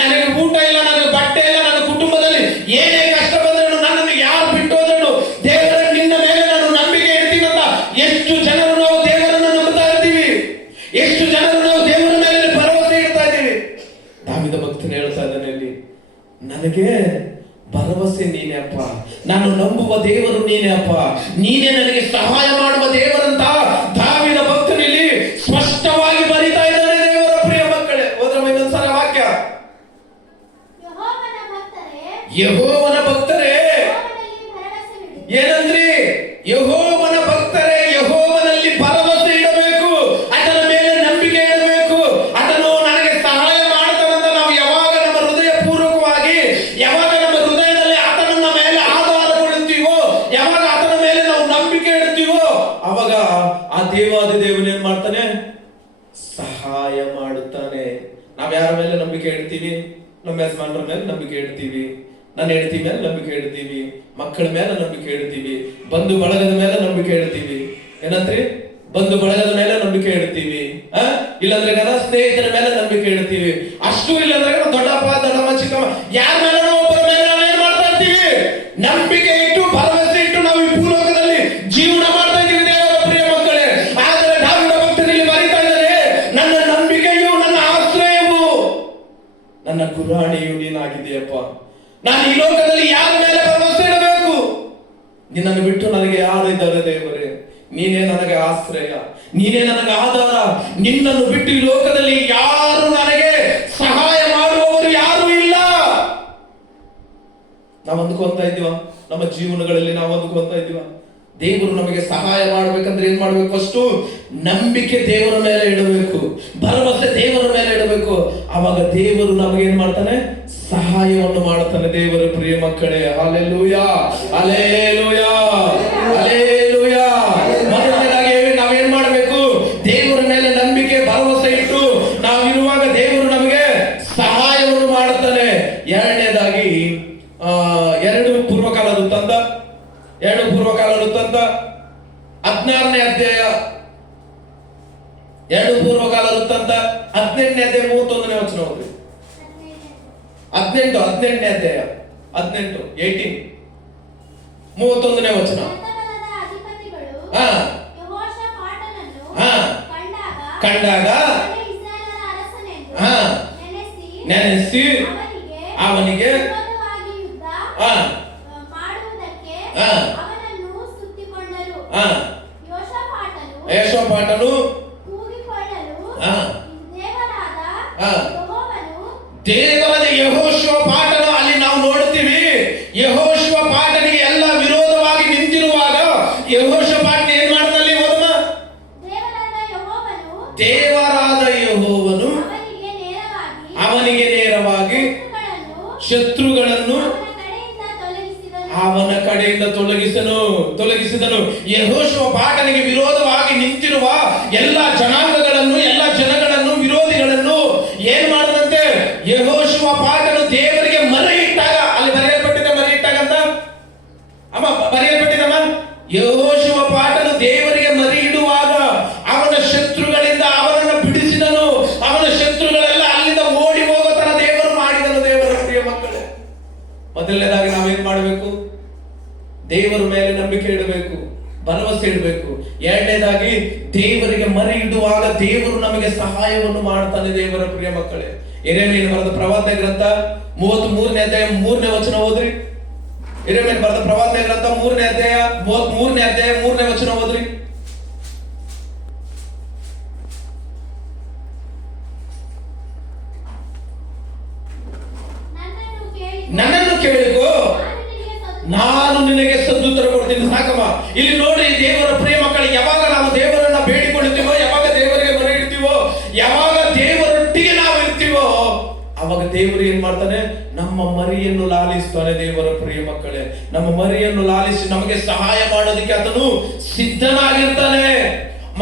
ನನಗೆ ಊಟ ಇಲ್ಲ, ನನಗೆ ಬಟ್ಟೆ ಇಲ್ಲ, ನನ್ನ ಕುಟುಂಬದಲ್ಲಿ ಏನೇ ಕಷ್ಟ ಬಂದ್ರು, ನನ್ನನ್ನು ಯಾರು ಬಿಟ್ಟು ಹೋದ್ರು, ದೇವರೇ ನಿನ್ನ ಮೇಲೆ ನಾನು ನಂಬಿಕೆ ಇಡ್ತೀನಿ ಅಂತ ಎಷ್ಟು ಜನರು ನಾವು ದೇವರನ್ನು ನಂಬ್ತಾ ಇರ್ತೀವಿ? ಎಷ್ಟು ಜನರು ನಾವು ದೇವರ ಮೇಲೆ ಭರವಸೆ ಇಡ್ತಾ ಇದ್ದೀವಿ? ದಾವೀದ ಭಕ್ತನು ಹೇಳ್ತಾ ಇದ್ದಾನೆ ಇಲ್ಲಿ, ನನಗೆ ಭರವಸೆ ನೀನೇ ಅಪ್ಪ, ನಾನು ನಂಬುವ ದೇವರು ನೀನೇ ಅಪ್ಪ, ನೀನೇ ನನಗೆ ಸಹಾಯ ಮಾಡುವ ದೇವರಂತ ದಾವೀದ ಭಕ್ತನಲ್ಲಿ ಸ್ಪಷ್ಟವಾಗಿ ಬರೀತಾ ಇದ್ದಾನೆ ದೇವರ ಪ್ರಿಯ ಮಕ್ಕಳೇ. ಹೋದ್ರ ಇನ್ನೊಂದ್ಸಲ ವಾಕ್ಯ, ಯೆಹೋವನ ಭಕ್ತರೇ ಏನಂದ್ರಿ? ಯೆಹೋವನ ಭಕ್ತರೇ ಯೆಹೋವನಲ್ಲಿ ಭರವಸೆ ಇಡಬೇಕು, ಆತನ ಮೇಲೆ ನಂಬಿಕೆ ಇಡಬೇಕು. ಆತನು ನನಗೆ ಸಹಾಯ ಮಾಡ್ತಾನಂತ ನಾವು ಯಾವಾಗ ನಮ್ಮ ಹೃದಯ ಪೂರ್ವಕವಾಗಿ, ಯಾವಾಗ ನಮ್ಮ ಹೃದಯದಲ್ಲಿ ಆತನ ಮೇಲೆ ಆಧಾರಗೊಳ್ಳುತ್ತೀವೋ, ಯಾವಾಗ ಆತನ ಮೇಲೆ ನಾವು ನಂಬಿಕೆ ಇಡ್ತೀವೋ, ಅವಾಗ ಆ ದೇವಾದಿ ದೇವನು ಏನ್ ಮಾಡ್ತಾನೆ? ಸಹಾಯ ಮಾಡುತ್ತಾನೆ. ನಾವ್ ಯಾರ ಮೇಲೆ ನಂಬಿಕೆ ಇಡ್ತೀವಿ? ನಮ್ಮ ಯಜಮಾನರ ಮೇಲೆ ನಂಬಿಕೆ ಇಡ್ತೀವಿ, ನನ್ನ ಹೆಂಡತಿ ಮೇಲೆ ನಂಬಿಕೆ ಇಡ್ತೀವಿ, ಮಕ್ಕಳ ಮೇಲೆ ನಂಬಿಕೆ ಇಡ್ತೀವಿ, ಬಂಧು ಬಳಗದ ಮೇಲೆ ನಂಬಿಕೆ ಇಡ್ತೀವಿ. ಏನಂತ್ರಿ? ಬಂಧು ಬಳಗದ ಮೇಲೆ ನಂಬಿಕೆ ಇಡ್ತೀವಿ, ಇಲ್ಲಾಂದ್ರೆ ಸ್ನೇಹಿತರ ಮೇಲೆ ನಂಬಿಕೆ ಇಡ್ತೀವಿ. ಅಷ್ಟು ಇಲ್ಲಾಂದ್ರೆ ದೊಡ್ಡಪ್ಪ ದೊಡ್ಡಮ್ಮ ಚಿಕ್ಕಮ್ಮ ಯಾರ ಮೇಲೆ ಒಬ್ಬರ ಮೇಲೆ ನಾವು ಏನ್ ಮಾಡ್ತಾ ಇರ್ತೀವಿ? ನಂಬಿಕೆ ಇಟ್ಟು ಭರವಸೆ ಇಟ್ಟು ನಾವು ಈ ಭೂಲೋಕದಲ್ಲಿ ಜೀವನ ಮಾಡ್ತಾ ಇದ್ದೀವಿ ದೇವರ ಪ್ರಿಯ ಮಕ್ಕಳೇ. ಆದರೆ ದಾವೀದ ಭಕ್ತನಲ್ಲಿ ಬರೀತಾ ಇದ್ದಾರೆ, ನನ್ನ ನಂಬಿಕೆಯು ನನ್ನ ಆಶ್ರಯವು ನನ್ನ ಗುರಾಣಿಯು ನೀನಾಗಿದೆಯಪ್ಪ. ನಾನು ಈ ಲೋಕದಲ್ಲಿ ಯಾರ ಮೇಲೆ ಭರವಸೆ ಇಡಬೇಕು? ನಿನ್ನನ್ನು ಬಿಟ್ಟು ನನಗೆ ಯಾರು ಇದ್ದಾರೆ ದೇವರೇ? ನೀನೇ ನನಗೆ ಆಶ್ರಯ, ನೀನೇ ನನಗೆ ಆಧಾರ. ನಿನ್ನನ್ನು ಬಿಟ್ಟು ಈ ಲೋಕದಲ್ಲಿ ಯಾರು ನನಗೆ ಸಹಾಯ ಮಾಡುವವರು ಯಾರು ಇಲ್ಲ. ನಾವು ಅಂದ್ಕೊಂತ ಇದ್ದೀವ? ನಮ್ಮ ಜೀವನಗಳಲ್ಲಿ ನಾವು ಅಂದ್ಕೊಂತ ಇದ್ದೀವ? ದೇವರು ನಮಗೆ ಸಹಾಯ ಮಾಡ್ಬೇಕಂದ್ರೆ ಏನ್ ಮಾಡ್ಬೇಕು? ಫಸ್ಟ್ ನಂಬಿಕೆ ದೇವರ ಮೇಲೆ ಇಡಬೇಕು, ಭರವಸೆ ದೇವರ ಮೇಲೆ ಇಡಬೇಕು. ಅವಾಗ ದೇವರು ನಮಗೆ ಏನ್ ಮಾಡ್ತಾನೆ? ಸಹಾಯವನ್ನು ಮಾಡ್ತಾನೆ. ದೇವರ ಪ್ರಿಯ ಮಕ್ಕಳೇ, ಹಲ್ಲೆಲೂಯಾ, ಹಲ್ಲೆಲೂಯಾ, ಹಲ್ಲೆಲೂಯಾ. ಮೊದಲನೇದಾಗಿ ನಾವೇನ್ ಮಾಡ್ಬೇಕು? ದೇವರ ಮೇಲೆ ನಂಬಿಕೆ ಭರವಸೆ ಇಟ್ಟು ನಾವಿರುವಾಗ ದೇವರು ನಮಗೆ ಸಹಾಯವನ್ನು ಮಾಡ್ತಾನೆ. ಎರಡನೇದಾಗಿ 2 ಪೂರ್ವಕಾಲ ವೃತ್ತಾಂತ 16ನೇ ಅಧ್ಯಾಯ 2 ಪೂರ್ವಕಾಲ ವೃತ್ತಾಂತ 18ನೇ ಅಧ್ಯಾಯ 31ನೇ ವಚನ ಓದ್ರಿ. 18ನೇ ಅಧ್ಯಾಯ 18 31ನೇ ವಚನ. ಹಾ ಹಾ ಕಂಡಾಗ ಹಾ ನೆನೆಸಿ ಅವನಿಗೆ ಯೆಹೋಷಾಫಾಟನು ದೇವರಾದ ಯೆಹೋಷಾಫಾಟನು, ಅಲ್ಲಿ ನಾವು ನೋಡ್ತೀವಿ, ಯೆಹೋಷಾಫಾಟನಿಗೆ ಎಲ್ಲ ವಿರೋಧವಾಗಿ ನಿಂತಿರುವಾಗ ಯೆಹೋಷಾಫಾಟ ಏನ್ ಮಾಡ್ತಾನೆ? ಓದಮ್ಮ. ದೇವರಾದ ಯೆಹೋವನು ಅವನಿಗೆ ನೇರವಾಗಿ ಶತ್ರುಗಳನ್ನು ಅವನ ಕಡೆಯಿಂದ ತೊಲಗಿಸಿದನು. ಯೆಹೋಷಾಫಾಟನಿಗೆ ವಿರೋಧವಾಗಿ ನಿಂತಿರುವ ಎಲ್ಲ ಜನಾಂಗಗಳನ್ನು, ಎಲ್ಲ ಜನಗಳನ್ನು, ವಿರೋಧಿಗಳನ್ನು ಏನ್ ಮಾಡದಂತೆ? ಯೆಹೋಷಾಫಾಟನು ದೇವರಿಗೆ ಮೊರೆ ಇಟ್ಟಾಗ, ಅಲ್ಲಿ ಬರೆಯಲ್ಪಟ್ಟಿದೆ ಮೊರೆ ಇಟ್ಟಾಗ ಅಂತ ಅಮ್ಮ, ಬರೆಯಲ್ಪಟ್ಟಿದಮ್ಮ. ಯೆಹೋಷಾಫಾಟನು ದೇವರಿಗೆ ಮೊರೆ ಇಡುವಾಗ ಅವನ ಶತ್ರುಗಳಿಂದ ಅವನನ್ನು ಬಿಡಿಸಿದನು. ಅವನ ಶತ್ರುಗಳೆಲ್ಲ ಅಲ್ಲಿಂದ ಓಡಿ ಹೋಗೋ ತರ ದೇವರು ಮಾಡಿದನು. ದೇವರ ಪ್ರಿಯ ಮಕ್ಕಳೇ, ಮೊದಲನೇದಾಗಿ ನಾವೇನ್ ಮಾಡಬೇಕು? ದೇವರ ಮೇಲೆ ನಂಬಿಕೆ ಇಡಬೇಕು, ಭರವಸೆ ಇಡಬೇಕು. ಎರಡನೇದಾಗಿ ದೇವರಿಗೆ ಮೊರೆ ಇಡುವಾಗ ದೇವರು ನಮಗೆ ಸಹಾಯವನ್ನು ಮಾಡ್ತಾನೆ. ದೇವರ ಪ್ರಿಯ ಮಕ್ಕಳೇ, ಯೆರೆಮೀಯನು ಬರೆದ ಪ್ರವಾದನೆ ಗ್ರಂಥ 33ನೇ ಅಧ್ಯಾಯ 3ನೇ ವಚನ ಓದ್ರಿ. ಯೆರೆಮೀಯನು ಬರೆದ ಪ್ರವಾದನೆ ಗ್ರಂಥ 3ನೇ ಅಧ್ಯಾಯ 33ನೇ ಅಧ್ಯಾಯ 3ನೇ ವಚನ ಓದ್ರಿ. ನನ್ನನ್ನು ಕೇಳಿಕೋ, ನಾನು ನಿನಗೆ ಸದುತ್ತರ ಕೊಡ್ತೀನಿ. ಸಾಕಮ್ಮ. ಇಲ್ಲಿ ನೋಡ್ರಿ ದೇವರ ಪ್ರಿಯ ಮಕ್ಕಳಿಗೆ, ಯಾವಾಗ ನಾವು ದೇವರನ್ನ ಬೇಡಿಕೊಳ್ಳುತ್ತೀವೋ, ಯಾವಾಗ ದೇವರಿಗೆ ಮೊರೆ ಇಡ್ತೀವೋ, ಯಾವಾಗ ದೇವರೊಟ್ಟಿಗೆ ನಾವು ಇರ್ತೀವೋ, ಅವಾಗ ದೇವರು ಏನ್ ಮಾಡ್ತಾನೆ? ನಮ್ಮ ಮರಿಯನ್ನು ಲಾಲಿಸ್ತಾನೆ. ದೇವರ ಪ್ರಿಯ ಮಕ್ಕಳೇ, ನಮ್ಮ ಮರಿಯನ್ನು ಲಾಲಿಸಿ ನಮಗೆ ಸಹಾಯ ಮಾಡೋದಕ್ಕೆ ಆತನು ಸಿದ್ಧನಾಗಿರ್ತಾನೆ.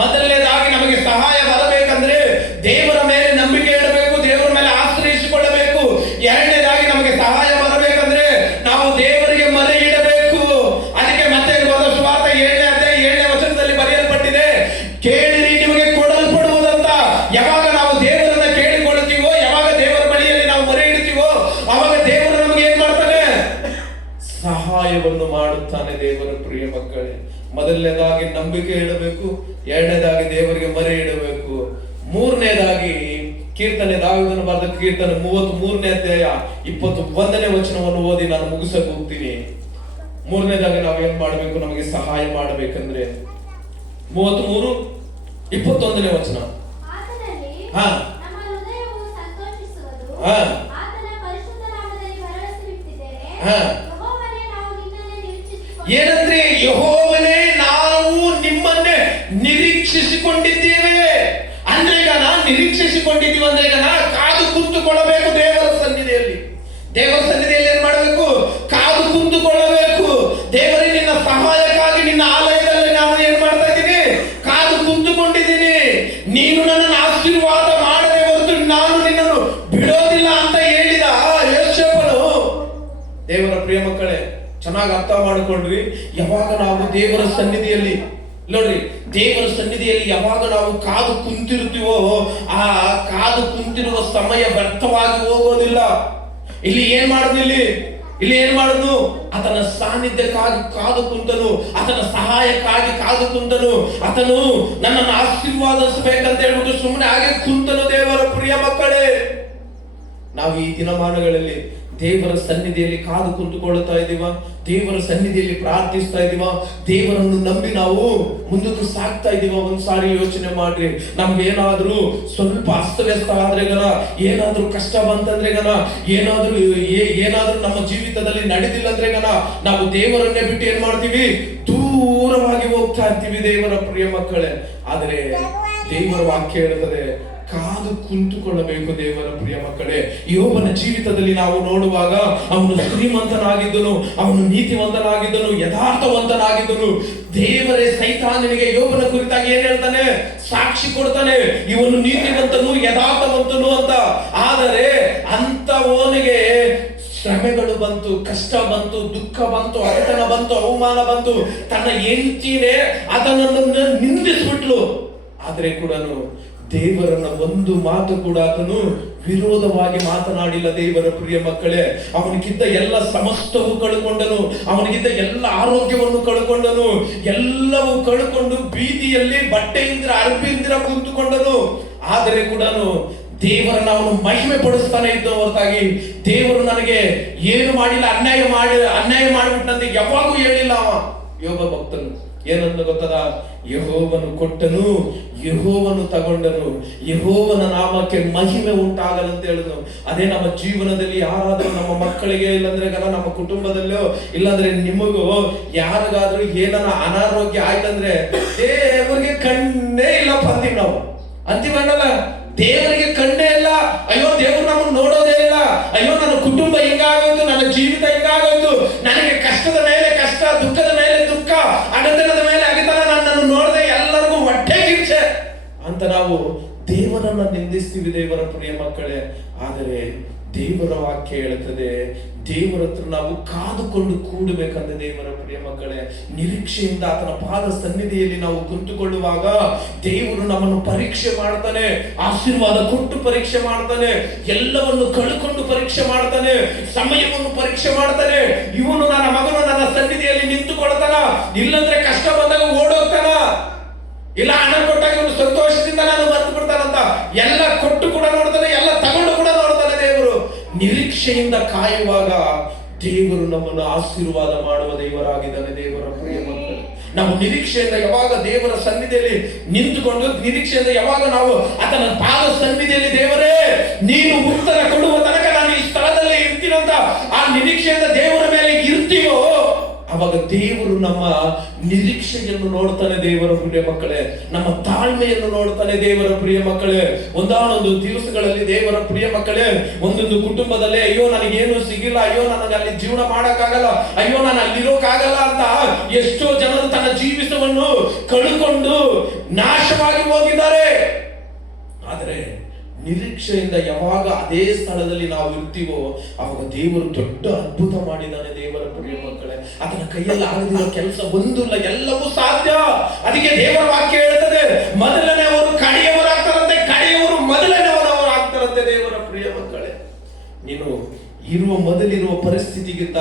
ಮೊದಲನೇದಾಗಿ ನಮಗೆ ಸಹಾಯ ಬರಬೇಕಂದ್ರೆ ದೇವರ ಮೇಲೆ ನಂಬಿಕೆ ಇಡಬೇಕು, ದೇವರ ಮೇಲೆ ಆಶ್ರಯಿಸಿಕೊಳ್ಳಬೇಕು. ಎರಡನೇದಾಗಿ ನಮಗೆ ಸಹಾಯ ಬರಬೇಕಂದ್ರೆ ನಾವು ದೇವರಿಗೆ ಮೊರೆ ಇಡಬೇಕು. ಅದಕ್ಕೆ ಮತ್ತೆ ಸುವಾರ್ತ 7ನೇ ಅಧ್ಯಾಯ 7ನೇ ವಚನದಲ್ಲಿ ಬರೆಯಲ್ಪಟ್ಟಿದೆ, ಕೇಳಿರಿ ನಿಮಗೆ ಕೊಡಲ್ಪಡುವುದಂತ. ಯಾವಾಗ ನಾವು ದೇವರನ್ನ ಕೇಳಿಕೊಳ್ಳುತ್ತೀವೋ, ಯಾವಾಗ ದೇವರ ಬಳಿಯಲ್ಲಿ ನಾವು ಮೊರೆ ಇಡ್ತೀವೋ, ಅವಾಗ ದೇವರು ನಮಗೆ ಏನ್ ಮಾಡ್ತಾನೆ? ಸಹಾಯವನ್ನು ಮಾಡುತ್ತಾನೆ. ದೇವರ ಪ್ರಿಯ ಮಕ್ಕಳೇ, ಮೊದಲನೇದಾಗಿ ನಂಬಿಕೆ ಇಡಬೇಕು, ಎರಡನೇದಾಗಿ ದೇವರಿಗೆ ಮೊರೆ ಇಡಬೇಕು, ಮೂರನೇದಾಗಿ ಕೀರ್ತನೆ, ದಾವೀದನು ಬರೆದ ಕೀರ್ತನೆ 33ನೇ ಅಧ್ಯಾಯ 21ನೇ ವಚನವನ್ನು ಓದಿ ನಾನು ಮುಗಿಸಕ್ಕೆ ಹೋಗ್ತೀನಿ. ಮೂರನೇದಾಗಿ ನಾವೇನ್ ಮಾಡ್ಬೇಕು? ನಮಗೆ ಸಹಾಯ ಮಾಡಬೇಕಂದ್ರೆ 33:21ನೇ ವಚನ. ಹಾ ಹಾ ಹಾ ಏನಂದ್ರೆ, ಯೆಹೋವನೇ ನಾವು ನಿಮ್ಮನ್ನೇ ನಿರೀಕ್ಷಿಸಿಕೊಂಡಿದ್ದೇವೆ. ಅಂದ್ರೆ ಈಗ ನಿರೀಕ್ಷಿಸಿಕೊಂಡಿದ್ದೀವಿ ಅಂದ್ರೆ ಈಗ ಕಾದು ಕುಂತುಕೊಳ್ಳಬೇಕು ದೇವರ ಸನ್ನಿಧಿಯಲ್ಲಿ. ದೇವರ ಸನ್ನಿಧಿಯಲ್ಲಿ ಏನ್ ಮಾಡಬೇಕು? ಕಾದು ಕುಂತುಕೊಳ್ಳಬೇಕು. ದೇವರೇ, ನಿನ್ನ ಸಹಾಯಕ್ಕಾಗಿ ನಿನ್ನ ಆಲಯದಲ್ಲಿ ನಾನು ಏನ್ ಮಾಡ್ತಾ ಇದ್ದೀನಿ? ಕಾದು ಕುಂತುಕೊಂಡಿದ್ದೀನಿ. ನೀನು ನನ್ನನ್ನು ಆಶೀರ್ವಾದ ಮಾಡದೆ ಹೊರತು ನಾನು ನಿನ್ನನ್ನು ಬಿಡೋದಿಲ್ಲ ಅಂತ ಹೇಳಿದ ಯೋಸೇಫನು. ದೇವರ ಪ್ರಿಯ ಮಕ್ಕಳೇ, ಚೆನ್ನಾಗಿ ಅರ್ಥ ಮಾಡಿಕೊಂಡ್ರಿ. ಯಾವಾಗ ನಾವು ದೇವರ ಸನ್ನಿಧಿಯಲ್ಲಿ ನೋಡ್ರಿ, ದೇವರ ಸನ್ನಿಧಿಯಲ್ಲಿ ಯಾವಾಗ ನಾವು ಕಾದು ಕುಂತಿರ್ತೀವೋ, ಆ ಕಾದು ಕುಂತಿರುವ ಸಮಯ ವ್ಯರ್ಥವಾಗಿ ಹೋಗೋದಿಲ್ಲ. ಇಲ್ಲಿ ಏನ್ ಮಾಡುದು? ಆತನ ಸಾನ್ನಿಧ್ಯಕ್ಕಾಗಿ ಕಾದು ಕುಂತನು, ಆತನ ಸಹಾಯಕ್ಕಾಗಿ ಕಾದು ಕುಂತನು. ಆತನು ನನ್ನನ್ನು ಆಶೀರ್ವಾದಿಸಬೇಕಂತ ಹೇಳ್ಬಿಟ್ಟು ಸುಮ್ಮನೆ ಹಾಗೆ ಕುಂತನು. ದೇವರ ಪ್ರಿಯ ಮಕ್ಕಳೇ, ನಾವು ಈ ದಿನಮಾನಗಳಲ್ಲಿ ದೇವರ ಸನ್ನಿಧಿಯಲ್ಲಿ ಕಾದು ಕುಂತುಕೊಳ್ಳುತ್ತಾ ಇದ್ದೀವ? ದೇವರ ಸನ್ನಿಧಿಯಲ್ಲಿ ಪ್ರಾರ್ಥಿಸ್ತಾ ಇದೀವ? ದೇವರನ್ನು ನಂಬಿ ನಾವು ಮುಂದಕ್ಕೆ ಸಾಗ್ತಾ ಇದೀವ? ಒಂದ್ಸಾರಿ ಯೋಚನೆ ಮಾಡ್ರಿ. ನಮ್ಗೆ ಏನಾದ್ರೂ ಸ್ವಲ್ಪ ಅಸ್ತವ್ಯಸ್ತ ಆದ್ರೆ ಗನ, ಏನಾದ್ರೂ ಕಷ್ಟ ಬಂತಂದ್ರೆ ಗನ, ಏನಾದ್ರೂ ನಮ್ಮ ಜೀವಿತದಲ್ಲಿ ನಡೆದಿಲ್ಲ ಅಂದ್ರೆ ಗನ, ನಾವು ದೇವರನ್ನೇ ಬಿಟ್ಟು ಏನ್ ಮಾಡ್ತೀವಿ? ದೂರ ದೂರವಾಗಿ ಹೋಗ್ತಾ ಇರ್ತೀವಿ ದೇವರ ಪ್ರಿಯ ಮಕ್ಕಳೇ. ಆದರೆ ದೇವರ ವಾಕ್ಯ ಹೇಳುತ್ತದೆ, ಕಾದು ಕುಂತುಕೊಳ್ಳಬೇಕು ದೇವರ ಪ್ರಿಯ ಮಕ್ಕಳೇ. ಯೋಬನ ಜೀವಿತದಲ್ಲಿ ನಾವು ನೋಡುವಾಗ ಅವನು ಶ್ರೀಮಂತನಾಗಿದ್ದನು, ಅವನು ನೀತಿವಂತನಾಗಿದ್ದನು, ಯಥಾರ್ಥವಂತನಾಗಿದ್ದನು. ದೇವರೇ ಸೈತಾನನಿಗೆ ಯೋಬನ ಕುರಿತಾಗಿ ಏನ್ ಹೇಳ್ತಾನೆ? ಸಾಕ್ಷಿ ಕೊಡ್ತಾನೆ, ಇವನು ನೀತಿವಂತನು, ಯಥಾರ್ಥವಂತನು ಅಂತ. ಆದರೆ ಅಂತವನಿಗೆ ಶ್ರಮೆಗಳು ಬಂತು, ಕಷ್ಟ ಬಂತು, ದುಃಖ ಬಂತು, ಅಡತನ ಬಂತು, ಅವಮಾನ ಬಂತು. ತನ್ನ ಹೆಂಡತಿನೇ ಅದನ್ನು ನಿಂದಿಸ್ಬಿಟ್ಲು. ಆದ್ರೆ ಕೂಡ ದೇವರನ್ನ ಒಂದು ಮಾತು ಕೂಡ ಆತನು ವಿರೋಧವಾಗಿ ಮಾತನಾಡಿಲ್ಲ ದೇವರ ಪ್ರಿಯ ಮಕ್ಕಳೇ. ಅವನಿಗಿದ್ದ ಎಲ್ಲ ಸಮಸ್ತವೂ ಕಳ್ಕೊಂಡನು, ಅವನಿಗಿದ್ದ ಎಲ್ಲ ಆರೋಗ್ಯವನ್ನು ಕಳ್ಕೊಂಡನು, ಎಲ್ಲವೂ ಕಳ್ಕೊಂಡು ಬೀದಿಯಲ್ಲಿ ಬಟ್ಟೆಯಿಂದ ಅರ್ಬಿಂದಿರ ಕುಂತುಕೊಂಡನು. ಆದರೆ ಕೂಡ ದೇವರನ್ನ ಅವನು ಮಹಿಮೆ ಪಡಿಸ್ತಾನೆ ಇದ್ದ ಹೊರತಾಗಿ ದೇವರು ನನಗೆ ಏನು ಮಾಡಿಲ್ಲ, ಅನ್ಯಾಯ ಮಾಡಿಬಿಟ್ಟಂತೆ ಯಾವಾಗೂ ಹೇಳಿಲ್ಲ ಅವ ಯೋಬ ಭಕ್ತನು. ಏನಂತ ಗೊತ್ತದ? ಯೆಹೋವನು ಕೊಟ್ಟನು, ಯೆಹೋವನು ತಗೊಂಡನು, ಯೆಹೋವನ ನಾಮಕ್ಕೆ ಮಹಿಮೆ ಉಂಟಾಗಲಂತ ಹೇಳಿದ್ರು. ಅದೇ ನಮ್ಮ ಜೀವನದಲ್ಲಿ ಯಾರಾದ್ರೂ ನಮ್ಮ ಮಕ್ಕಳಿಗೆ, ಇಲ್ಲಾಂದ್ರೆ ನಮ್ಮ ಕುಟುಂಬದಲ್ಲೋ, ಇಲ್ಲಾಂದ್ರೆ ನಿಮಗೂ ಯಾರಿಗಾದ್ರೂ ಏನನ ಅನಾರೋಗ್ಯ ಆಯ್ತಂದ್ರೆ ದೇವರಿಗೆ ಕಣ್ಣೇ ಇಲ್ಲ ಅಂತೀವಿ ನಾವು. ಅಂತೀವಲ್ಲ, ದೇವರಿಗೆ ಕಣ್ಣೇ ಇಲ್ಲ. ಅಯ್ಯೋ ದೇವರು ನಮ್ಮನ್ನು ನೋಡೋದೇ ಇಲ್ಲ. ಅಯ್ಯೋ ನನ್ನ ಕುಟುಂಬ ಹಿಂಗಾಗೋಯ್ತು, ನನ್ನ ಜೀವಿತ ಹಿಂಗಾಗೋಯ್ತು, ನನಗೆ ಕಷ್ಟದ ಮೇಲೆ ಕಷ್ಟ, ದುಃಖದ ಮೇಲೆ ದುಃಖ, ಅಡತನದ ಮೇಲೆ ಅಗತನ, ನನ್ನನ್ನು ನೋಡದೆ ಎಲ್ಲರಿಗೂ ಹೊಟ್ಟೆ ಕಿಚ್ಚೆ ಅಂತ ನಾವು ದೇವರನ್ನ ನಿಂದಿಸ್ತೀವಿ ದೇವರ ಪ್ರಿಯ ಮಕ್ಕಳೇ. ಆದರೆ ದೇವರ ವಾಕ್ಯ ಹೇಳುತ್ತದೆ, ದೇವರ ಹತ್ರ ನಾವು ಕಾದುಕೊಂಡು ಕೂಡಬೇಕಂದ್ರೆ ದೇವರ ಪ್ರಿಯ ಮಕ್ಕಳೇ, ನಿರೀಕ್ಷೆಯಿಂದ ಆತನ ಪಾದ ಸನ್ನಿಧಿಯಲ್ಲಿ ನಾವು ಕುಂತುಕೊಳ್ಳುವಾಗ ದೇವರು ನಮ್ಮನ್ನು ಪರೀಕ್ಷೆ ಮಾಡ್ತಾನೆ, ಆಶೀರ್ವಾದ ಕೊಟ್ಟು ಪರೀಕ್ಷೆ ಮಾಡ್ತಾನೆ, ಎಲ್ಲವನ್ನು ಕಳ್ಕೊಂಡು ಪರೀಕ್ಷೆ ಮಾಡ್ತಾನೆ, ಸಮಯವನ್ನು ಪರೀಕ್ಷೆ ಮಾಡ್ತಾನೆ. ಇವನು ನನ್ನ ಮಗನು ನನ್ನ ಸನ್ನಿಧಿಯಲ್ಲಿ ನಿಂತುಕೊಳ್ತಾನ, ಇಲ್ಲಂದ್ರೆ ಕಷ್ಟ ಬಂದಾಗ ಓಡೋಗ್ತಾನ, ಇಲ್ಲ ಹಣ ಕೊಟ್ಟಾಗ ಇವನು ಸಂತೋಷದಿಂದ ನಾನು ಮರ್ತು ಬಿಡ್ತಾನಂತ. ಎಲ್ಲ ಕೊಟ್ಟು ಕೂಡ ನೋಡ್ತಾನೆ, ಎಲ್ಲ ತಗೊಂಡು ಕೂಡ ನೋಡ್ತಾನೆ. ದೇವರು ನಿರೀಕ್ಷೆಯಿಂದ ಕಾಯುವಾಗ ದೇವರು ನಮ್ಮನ್ನು ಆಶೀರ್ವಾದ ಮಾಡುವ ದೇವರಾಗಿದ್ದಾನೆ ದೇವರ ಪ್ರಿಯ ಮಕ್ಕಳು. ನಾವು ನಿರೀಕ್ಷೆಯಿಂದ ಯಾವಾಗ ದೇವರ ಸನ್ನಿಧಿಯಲ್ಲಿ ನಿಂತುಕೊಂಡು, ನಿರೀಕ್ಷೆಯಿಂದ ಯಾವಾಗ ನಾವು ಆತನ ಪಾದ ಸನ್ನಿಧಿಯಲ್ಲಿ ದೇವರೇ ನೀನು ಉತ್ತರ ಕೊಡುವ ತನಕ ನಾನು ಈ ಸ್ಥಳದಲ್ಲಿ ಇರ್ತೀನಂತ ಆ ನಿರೀಕ್ಷೆಯಿಂದ ದೇವರ ಮೇಲೆ ಇರ್ತೀವೋ, ಅವಾಗ ದೇವರು ನಮ್ಮ ನಿರೀಕ್ಷೆಯನ್ನು ನೋಡ್ತಾನೆ ದೇವರ ಪ್ರಿಯ ಮಕ್ಕಳೇ, ನಮ್ಮ ತಾಳ್ಮೆಯನ್ನು ನೋಡ್ತಾನೆ ದೇವರ ಪ್ರಿಯ ಮಕ್ಕಳೇ. ಒಂದಾನೊಂದು ದಿವಸಗಳಲ್ಲಿ ದೇವರ ಪ್ರಿಯ ಮಕ್ಕಳೇ, ಒಂದೊಂದು ಕುಟುಂಬದಲ್ಲೇ ಅಯ್ಯೋ ನನಗೇನು ಸಿಗಿಲ್ಲ, ಅಯ್ಯೋ ನನಗೆ ಅಲ್ಲಿ ಜೀವನ ಮಾಡಕ್ಕಾಗಲ್ಲ, ಅಯ್ಯೋ ನಾನು ಅಲ್ಲಿರೋಕ್ಕಾಗಲ್ಲ ಅಂತ ಎಷ್ಟೋ ಜನರು ತನ್ನ ಜೀವಿತವನ್ನು ಕಳ್ಕೊಂಡು ನಾಶವಾಗಿ ಹೋಗಿದ್ದಾರೆ. ಆದರೆ ನಿರೀಕ್ಷೆಯಿಂದ ಯಾವಾಗ ಅದೇ ಸ್ಥಳದಲ್ಲಿ ನಾವು ಇರ್ತೀವೋ ಅವಾಗ ದೇವರು ದೊಡ್ಡ ಅದ್ಭುತ ಮಾಡಿದ್ದಾನೆ ದೇವರ ಪ್ರಿಯ ಮಕ್ಕಳೇ. ಅದನ್ನ ಕೈಯಲ್ಲಿ ಆಗದಿರೋ ಕೆಲಸ ಒಂದಿಲ್ಲ, ಎಲ್ಲವೂ ಸಾಧ್ಯ. ಅದಕ್ಕೆ ದೇವರ ವಾಕ್ಯ ಹೇಳ್ತದೆ, ಮೊದಲನೆಯವರು ಕಡೆಯವರಾಗ್ತಾರಂತೆ, ಕಡೆಯವರು ಮೊದಲನೆಯವರು ಆಗ್ತಾರಂತೆ ದೇವರ ಪ್ರಿಯ ಮಕ್ಕಳೇ. ನೀನು ಮೊದಲಿರುವ ಪರಿಸ್ಥಿತಿಗಿಂತ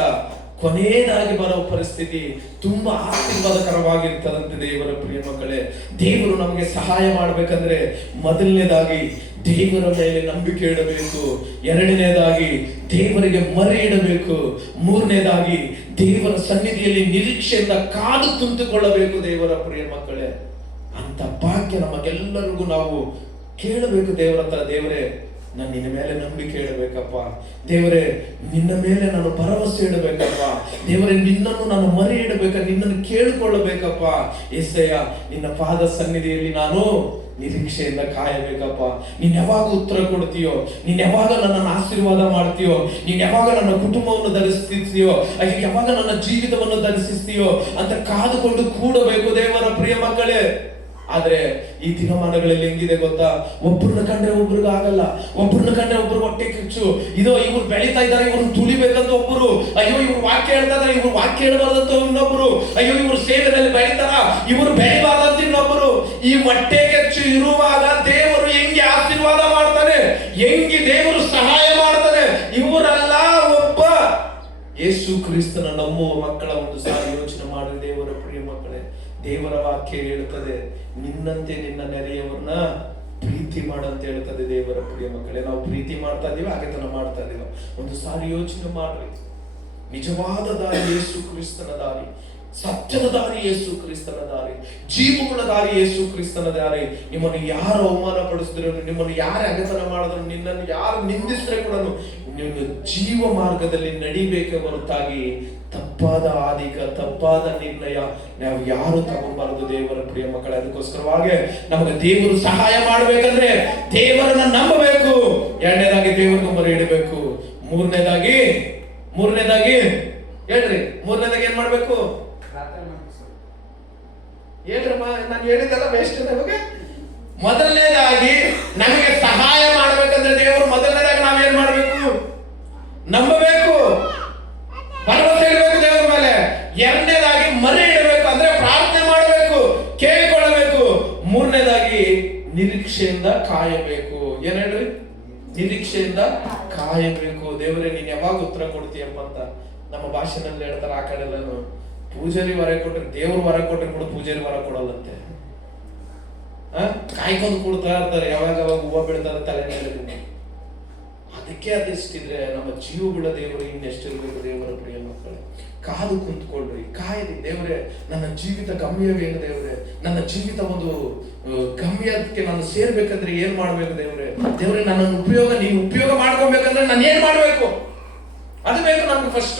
ಕೊನೆಯದಾಗಿ ಬರೋ ಪರಿಸ್ಥಿತಿ ತುಂಬಾ ಆಶೀರ್ವಾದಕರವಾಗಿರ್ತದಂತೆ ದೇವರ ಪ್ರಿಯ ಮಕ್ಕಳೇ. ದೇವರು ನಮಗೆ ಸಹಾಯ ಮಾಡ್ಬೇಕಂದ್ರೆ ಮೊದಲನೇದಾಗಿ ದೇವರ ಮೇಲೆ ನಂಬಿಕೆ ಇಡಬೇಕು, ಎರಡನೇದಾಗಿ ದೇವರಿಗೆ ಮೊರೆ ಇಡಬೇಕು, ಮೂರನೇದಾಗಿ ದೇವರ ಸನ್ನಿಧಿಯಲ್ಲಿ ನಿರೀಕ್ಷೆಯಿಂದ ಕಾದು ಕುಂತುಕೊಳ್ಳಬೇಕು ದೇವರ ಪ್ರಿಯ ಮಕ್ಕಳೇ. ಅಂತ ಭಾಗ್ಯ ನಮಗೆಲ್ಲರಿಗೂ ನಾವು ಕೇಳಬೇಕು ದೇವರ ಹತ್ರ. ದೇವರೇ ನಾನು ನಿನ್ನ ಮೇಲೆ ನಂಬಿಕೆ ಇಡಬೇಕಪ್ಪ, ದೇವರೇ ನಿನ್ನ ಮೇಲೆ ನಾನು ಭರವಸೆ ಇಡಬೇಕಪ್ಪ, ದೇವರೇ ನಿನ್ನನ್ನು ನಾನು ಮರೆ ಇಡಬೇಕ, ನಿನ್ನನ್ನು ಕೇಳಿಕೊಳ್ಳಬೇಕಪ್ಪ. యేసయ్య ನಿನ್ನ ಪಾದ ಸನ್ನಿಧಿಯಲ್ಲಿ ನಾನು ನಿರೀಕ್ಷೆಯಿಂದ ಕಾಯಬೇಕಪ್ಪ. ನೀನ್ ಯಾವಾಗ ಉತ್ತರ ಕೊಡ್ತೀಯೋ, ನೀನ್ ಯಾವಾಗ ನನ್ನನ್ನು ಆಶೀರ್ವಾದ ಮಾಡ್ತೀಯೋ, ನೀನ್ ಯಾವಾಗ ನನ್ನ ಕುಟುಂಬವನ್ನು ಧರಿಸ್ತೀಯೋ, ಯಾವಾಗ ನನ್ನ ಜೀವಿತವನ್ನು ಧರಿಸ್ತೀಯೋ ಅಂತ ಕಾದುಕೊಂಡು ಕೂಡಬೇಕು ದೇವರ ಪ್ರಿಯ ಮಕ್ಕಳೇ. ಆದ್ರೆ ಈ ದಿನಮಾನಗಳಲ್ಲಿ ಹೆಂಗಿದೆ ಗೊತ್ತಾ, ಒಬ್ಬರನ್ನ ಕಂಡ್ರೆ ಒಬ್ರಿಗೆ ಆಗಲ್ಲ, ಒಬ್ಬರನ್ನ ಕಂಡ್ರೆ ಒಬ್ರು ಹೊಟ್ಟೆ ಕಿಚ್ಚು, ಇದೋ ಇವ್ರು ಬೆಳೀತಾ ಇದ್ದಾರೆ ಇವ್ರನ್ನ ತುಳಿಬೇಕಂತ ಒಬ್ಬರು, ಅಯ್ಯೋ ಇವ್ರು ವಾಕ್ಯ ಹೇಳ್ತಾ ಇದಾರೆ ಇವ್ರು ವಾಕ್ಯ ಹೇಳ್ಬಾರ್ದಂತ ಇನ್ನೊಬ್ರು, ಅಯ್ಯೋ ಇವ್ರು ಸೇವೆಯಲ್ಲಿ ಬೆಳೀತಾರ ಇವ್ರು ಬೆಳಿಬಾರ್ದಂತ ಇನ್ನೊಬ್ರು. ಈ ಹೊಟ್ಟೆ ಕಿಚ್ಚು ಇರುವಾಗ ದೇವರು ಹೆಂಗೆ ಆಶೀರ್ವಾದ ಮಾಡ್ತಾನೆ, ಹೆಂಗೆ ದೇವರು ಸಹಾಯ ಮಾಡ್ತಾನೆ, ಇವರೆಲ್ಲ ಒಬ್ಬ ಯೇಸು ಕ್ರಿಸ್ತನ ನಂಬುವ ಮಕ್ಕಳ ಒಂದು ಸಾರಿ ಯೋಚನೆ ಮಾಡಿ ದೇವರ ಪ್ರಿಯ ಮಕ್ಕಳೇ. ದೇವರ ವಾಕ್ಯ ಹೇಳುತ್ತದೆ, ನಿನ್ನಂತೆ ನಿನ್ನ ನೆರೆಯವನ್ನ ಪ್ರೀತಿ ಮಾಡಂತ ಹೇಳ್ತದೆ ದೇವರ ಪ್ರಿಯ ಮಕ್ಕಳೇ. ನಾವು ಪ್ರೀತಿ ಮಾಡ್ತಾ ಇದೀವಿ, ಹಾಗೆತನ ಮಾಡ್ತಾ ಇದೀವಿ? ಒಂದು ಸಾರಿ ಯೋಚನೆ ಮಾಡ್ರಿ. ನಿಜವಾದ ದಾರಿ ಯೇಸು ಕ್ರಿಸ್ತನ ದಾರಿ, ಸತ್ಯದ ದಾರಿ ಯೇಸು ಕ್ರಿಸ್ತನ ದಾರಿ, ಜೀವಗಳ ದಾರಿ ಯೇಸು ಕ್ರಿಸ್ತನ ದಾರಿ. ನಿಮ್ಮನ್ನು ಯಾರು ಅವಮಾನ ಪಡಿಸಿದ್ರು, ನಿಮ್ಮನ್ನು ಯಾರು ಅಗತನ ಮಾಡಿದ್ರು, ನಿನ್ನನ್ನು ಯಾರು ನಿಂದಿಸಿದ್ರೆ ಕೂಡ ನೀವು ಜೀವ ಮಾರ್ಗದಲ್ಲಿ ನಡಿಬೇಕೆ ಹೊರತಾಗಿ ತಪ್ಪಾದ ಆದಿಕ ತಪ್ಪಾದ ನಿರ್ಣಯ ನಾವು ಯಾರು ತಗೊಂಬಾರದು ದೇವರ ಪ್ರಿಯ ಮಕ್ಕಳೇ. ಅದಕ್ಕೋಸ್ಕರವಾಗಿ ನಮಗೆ ದೇವರು ಸಹಾಯ ಮಾಡ್ಬೇಕಂದ್ರೆ ದೇವರನ್ನ ನಂಬಬೇಕು. ಎರಡನೇದಾಗಿ ದೇವರನ್ನು ಮೊರೆ ಇಡಬೇಕು. ಮೂರನೇದಾಗಿ ಹೇಳ್ರಿ, ಮೂರನೇದಾಗಿ ಏನ್ ಮಾಡ್ಬೇಕು ಹೇಳ್ರಮ್ಮ, ನಾನು ಹೇಳಿದ್ದೆಲ್ಲ ವೇಸ್ಟ್ ನಮಗೆ. ಮೊದಲನೇದಾಗಿ ನಮಗೆ ಸಹಾಯ ಮಾಡ್ಬೇಕಂದ್ರೆ ದೇವರು ಮೊದಲನೇದಾಗಿ ನಾವೇನ್ ಮಾಡ್ಬೇಕು? ನಂಬಬೇಕು, ಭರವಸೆ ಇಡಬೇಕು ದೇವರ ಮೇಲೆ. ಎರಡನೇದಾಗಿ ಮೊರೆ ಇಡಬೇಕು, ಅಂದ್ರೆ ಪ್ರಾರ್ಥನೆ ಮಾಡಬೇಕು, ಕೇಳಿಕೊಳ್ಳಬೇಕು. ಮೂರನೇದಾಗಿ ನಿರೀಕ್ಷೆಯಿಂದ ಕಾಯಬೇಕು. ಏನ್ ಹೇಳ್ರಿ? ನಿರೀಕ್ಷೆಯಿಂದ ಕಾಯಬೇಕು. ದೇವರೇ ನೀನ್ ಯಾವಾಗ ಉತ್ತರ ಕೊಡ್ತೀಯಪ್ಪ ಅಂತ ನಮ್ಮ ಭಾಷೆನಲ್ಲಿ ಹೇಳ್ತಾರೆ. ಆ ಕಡೆ ಎಲ್ಲಾನು ಪೂಜಾರಿ ವರ ಕೊಟ್ರೆ, ದೇವ್ರ ವರ ಕೊಟ್ರೆ ಕೂಡ ಪೂಜಾರಿ ವರ ಕೊಡಲ್ಲಂತೆ. ಕಾಯ್ಕೊಂಡು ಕೊಡ್ತಾ ಇರ್ತಾರೆ, ಯಾವಾಗ ಹೂವು ಬೀಳ್ತಾರೆ ತಲೆ ಮೇಲೆ. ಅದಕ್ಕೆ ಅದೆಷ್ಟಿದ್ರೆ ನಮ್ಮ ಜೀವಗಳ ದೇವರು ಇನ್ನೆಷ್ಟಿರ್ಬೇಕು ದೇವರ ಪ್ರಿಯ ಮಕ್ಕಳೇ. ಕಾದು ಕುಂತ್ಕೊಳ್ರಿ, ಕಾಯಿರಿ. ದೇವರೇ ನನ್ನ ಜೀವಿತ ಗಮ್ಯವೇನು ದೇವರೇ? ನನ್ನ ಜೀವಿತ ಒಂದು ಗಮ್ಯಕ್ಕೆ ನಾನು ಸೇರ್ಬೇಕಂದ್ರೆ ಏನ್ ಮಾಡ್ಬೇಕು ದೇವರೇ? ದೇವರೇ ನನ್ನನ್ನು ನೀನು ಉಪಯೋಗ ಮಾಡ್ಕೊಬೇಕಂದ್ರೆ ನಾನು ಏನ್ ಮಾಡ್ಬೇಕು? ಅದು ಬೇಕು ನಮ್ಗೆ ಫಸ್ಟ್.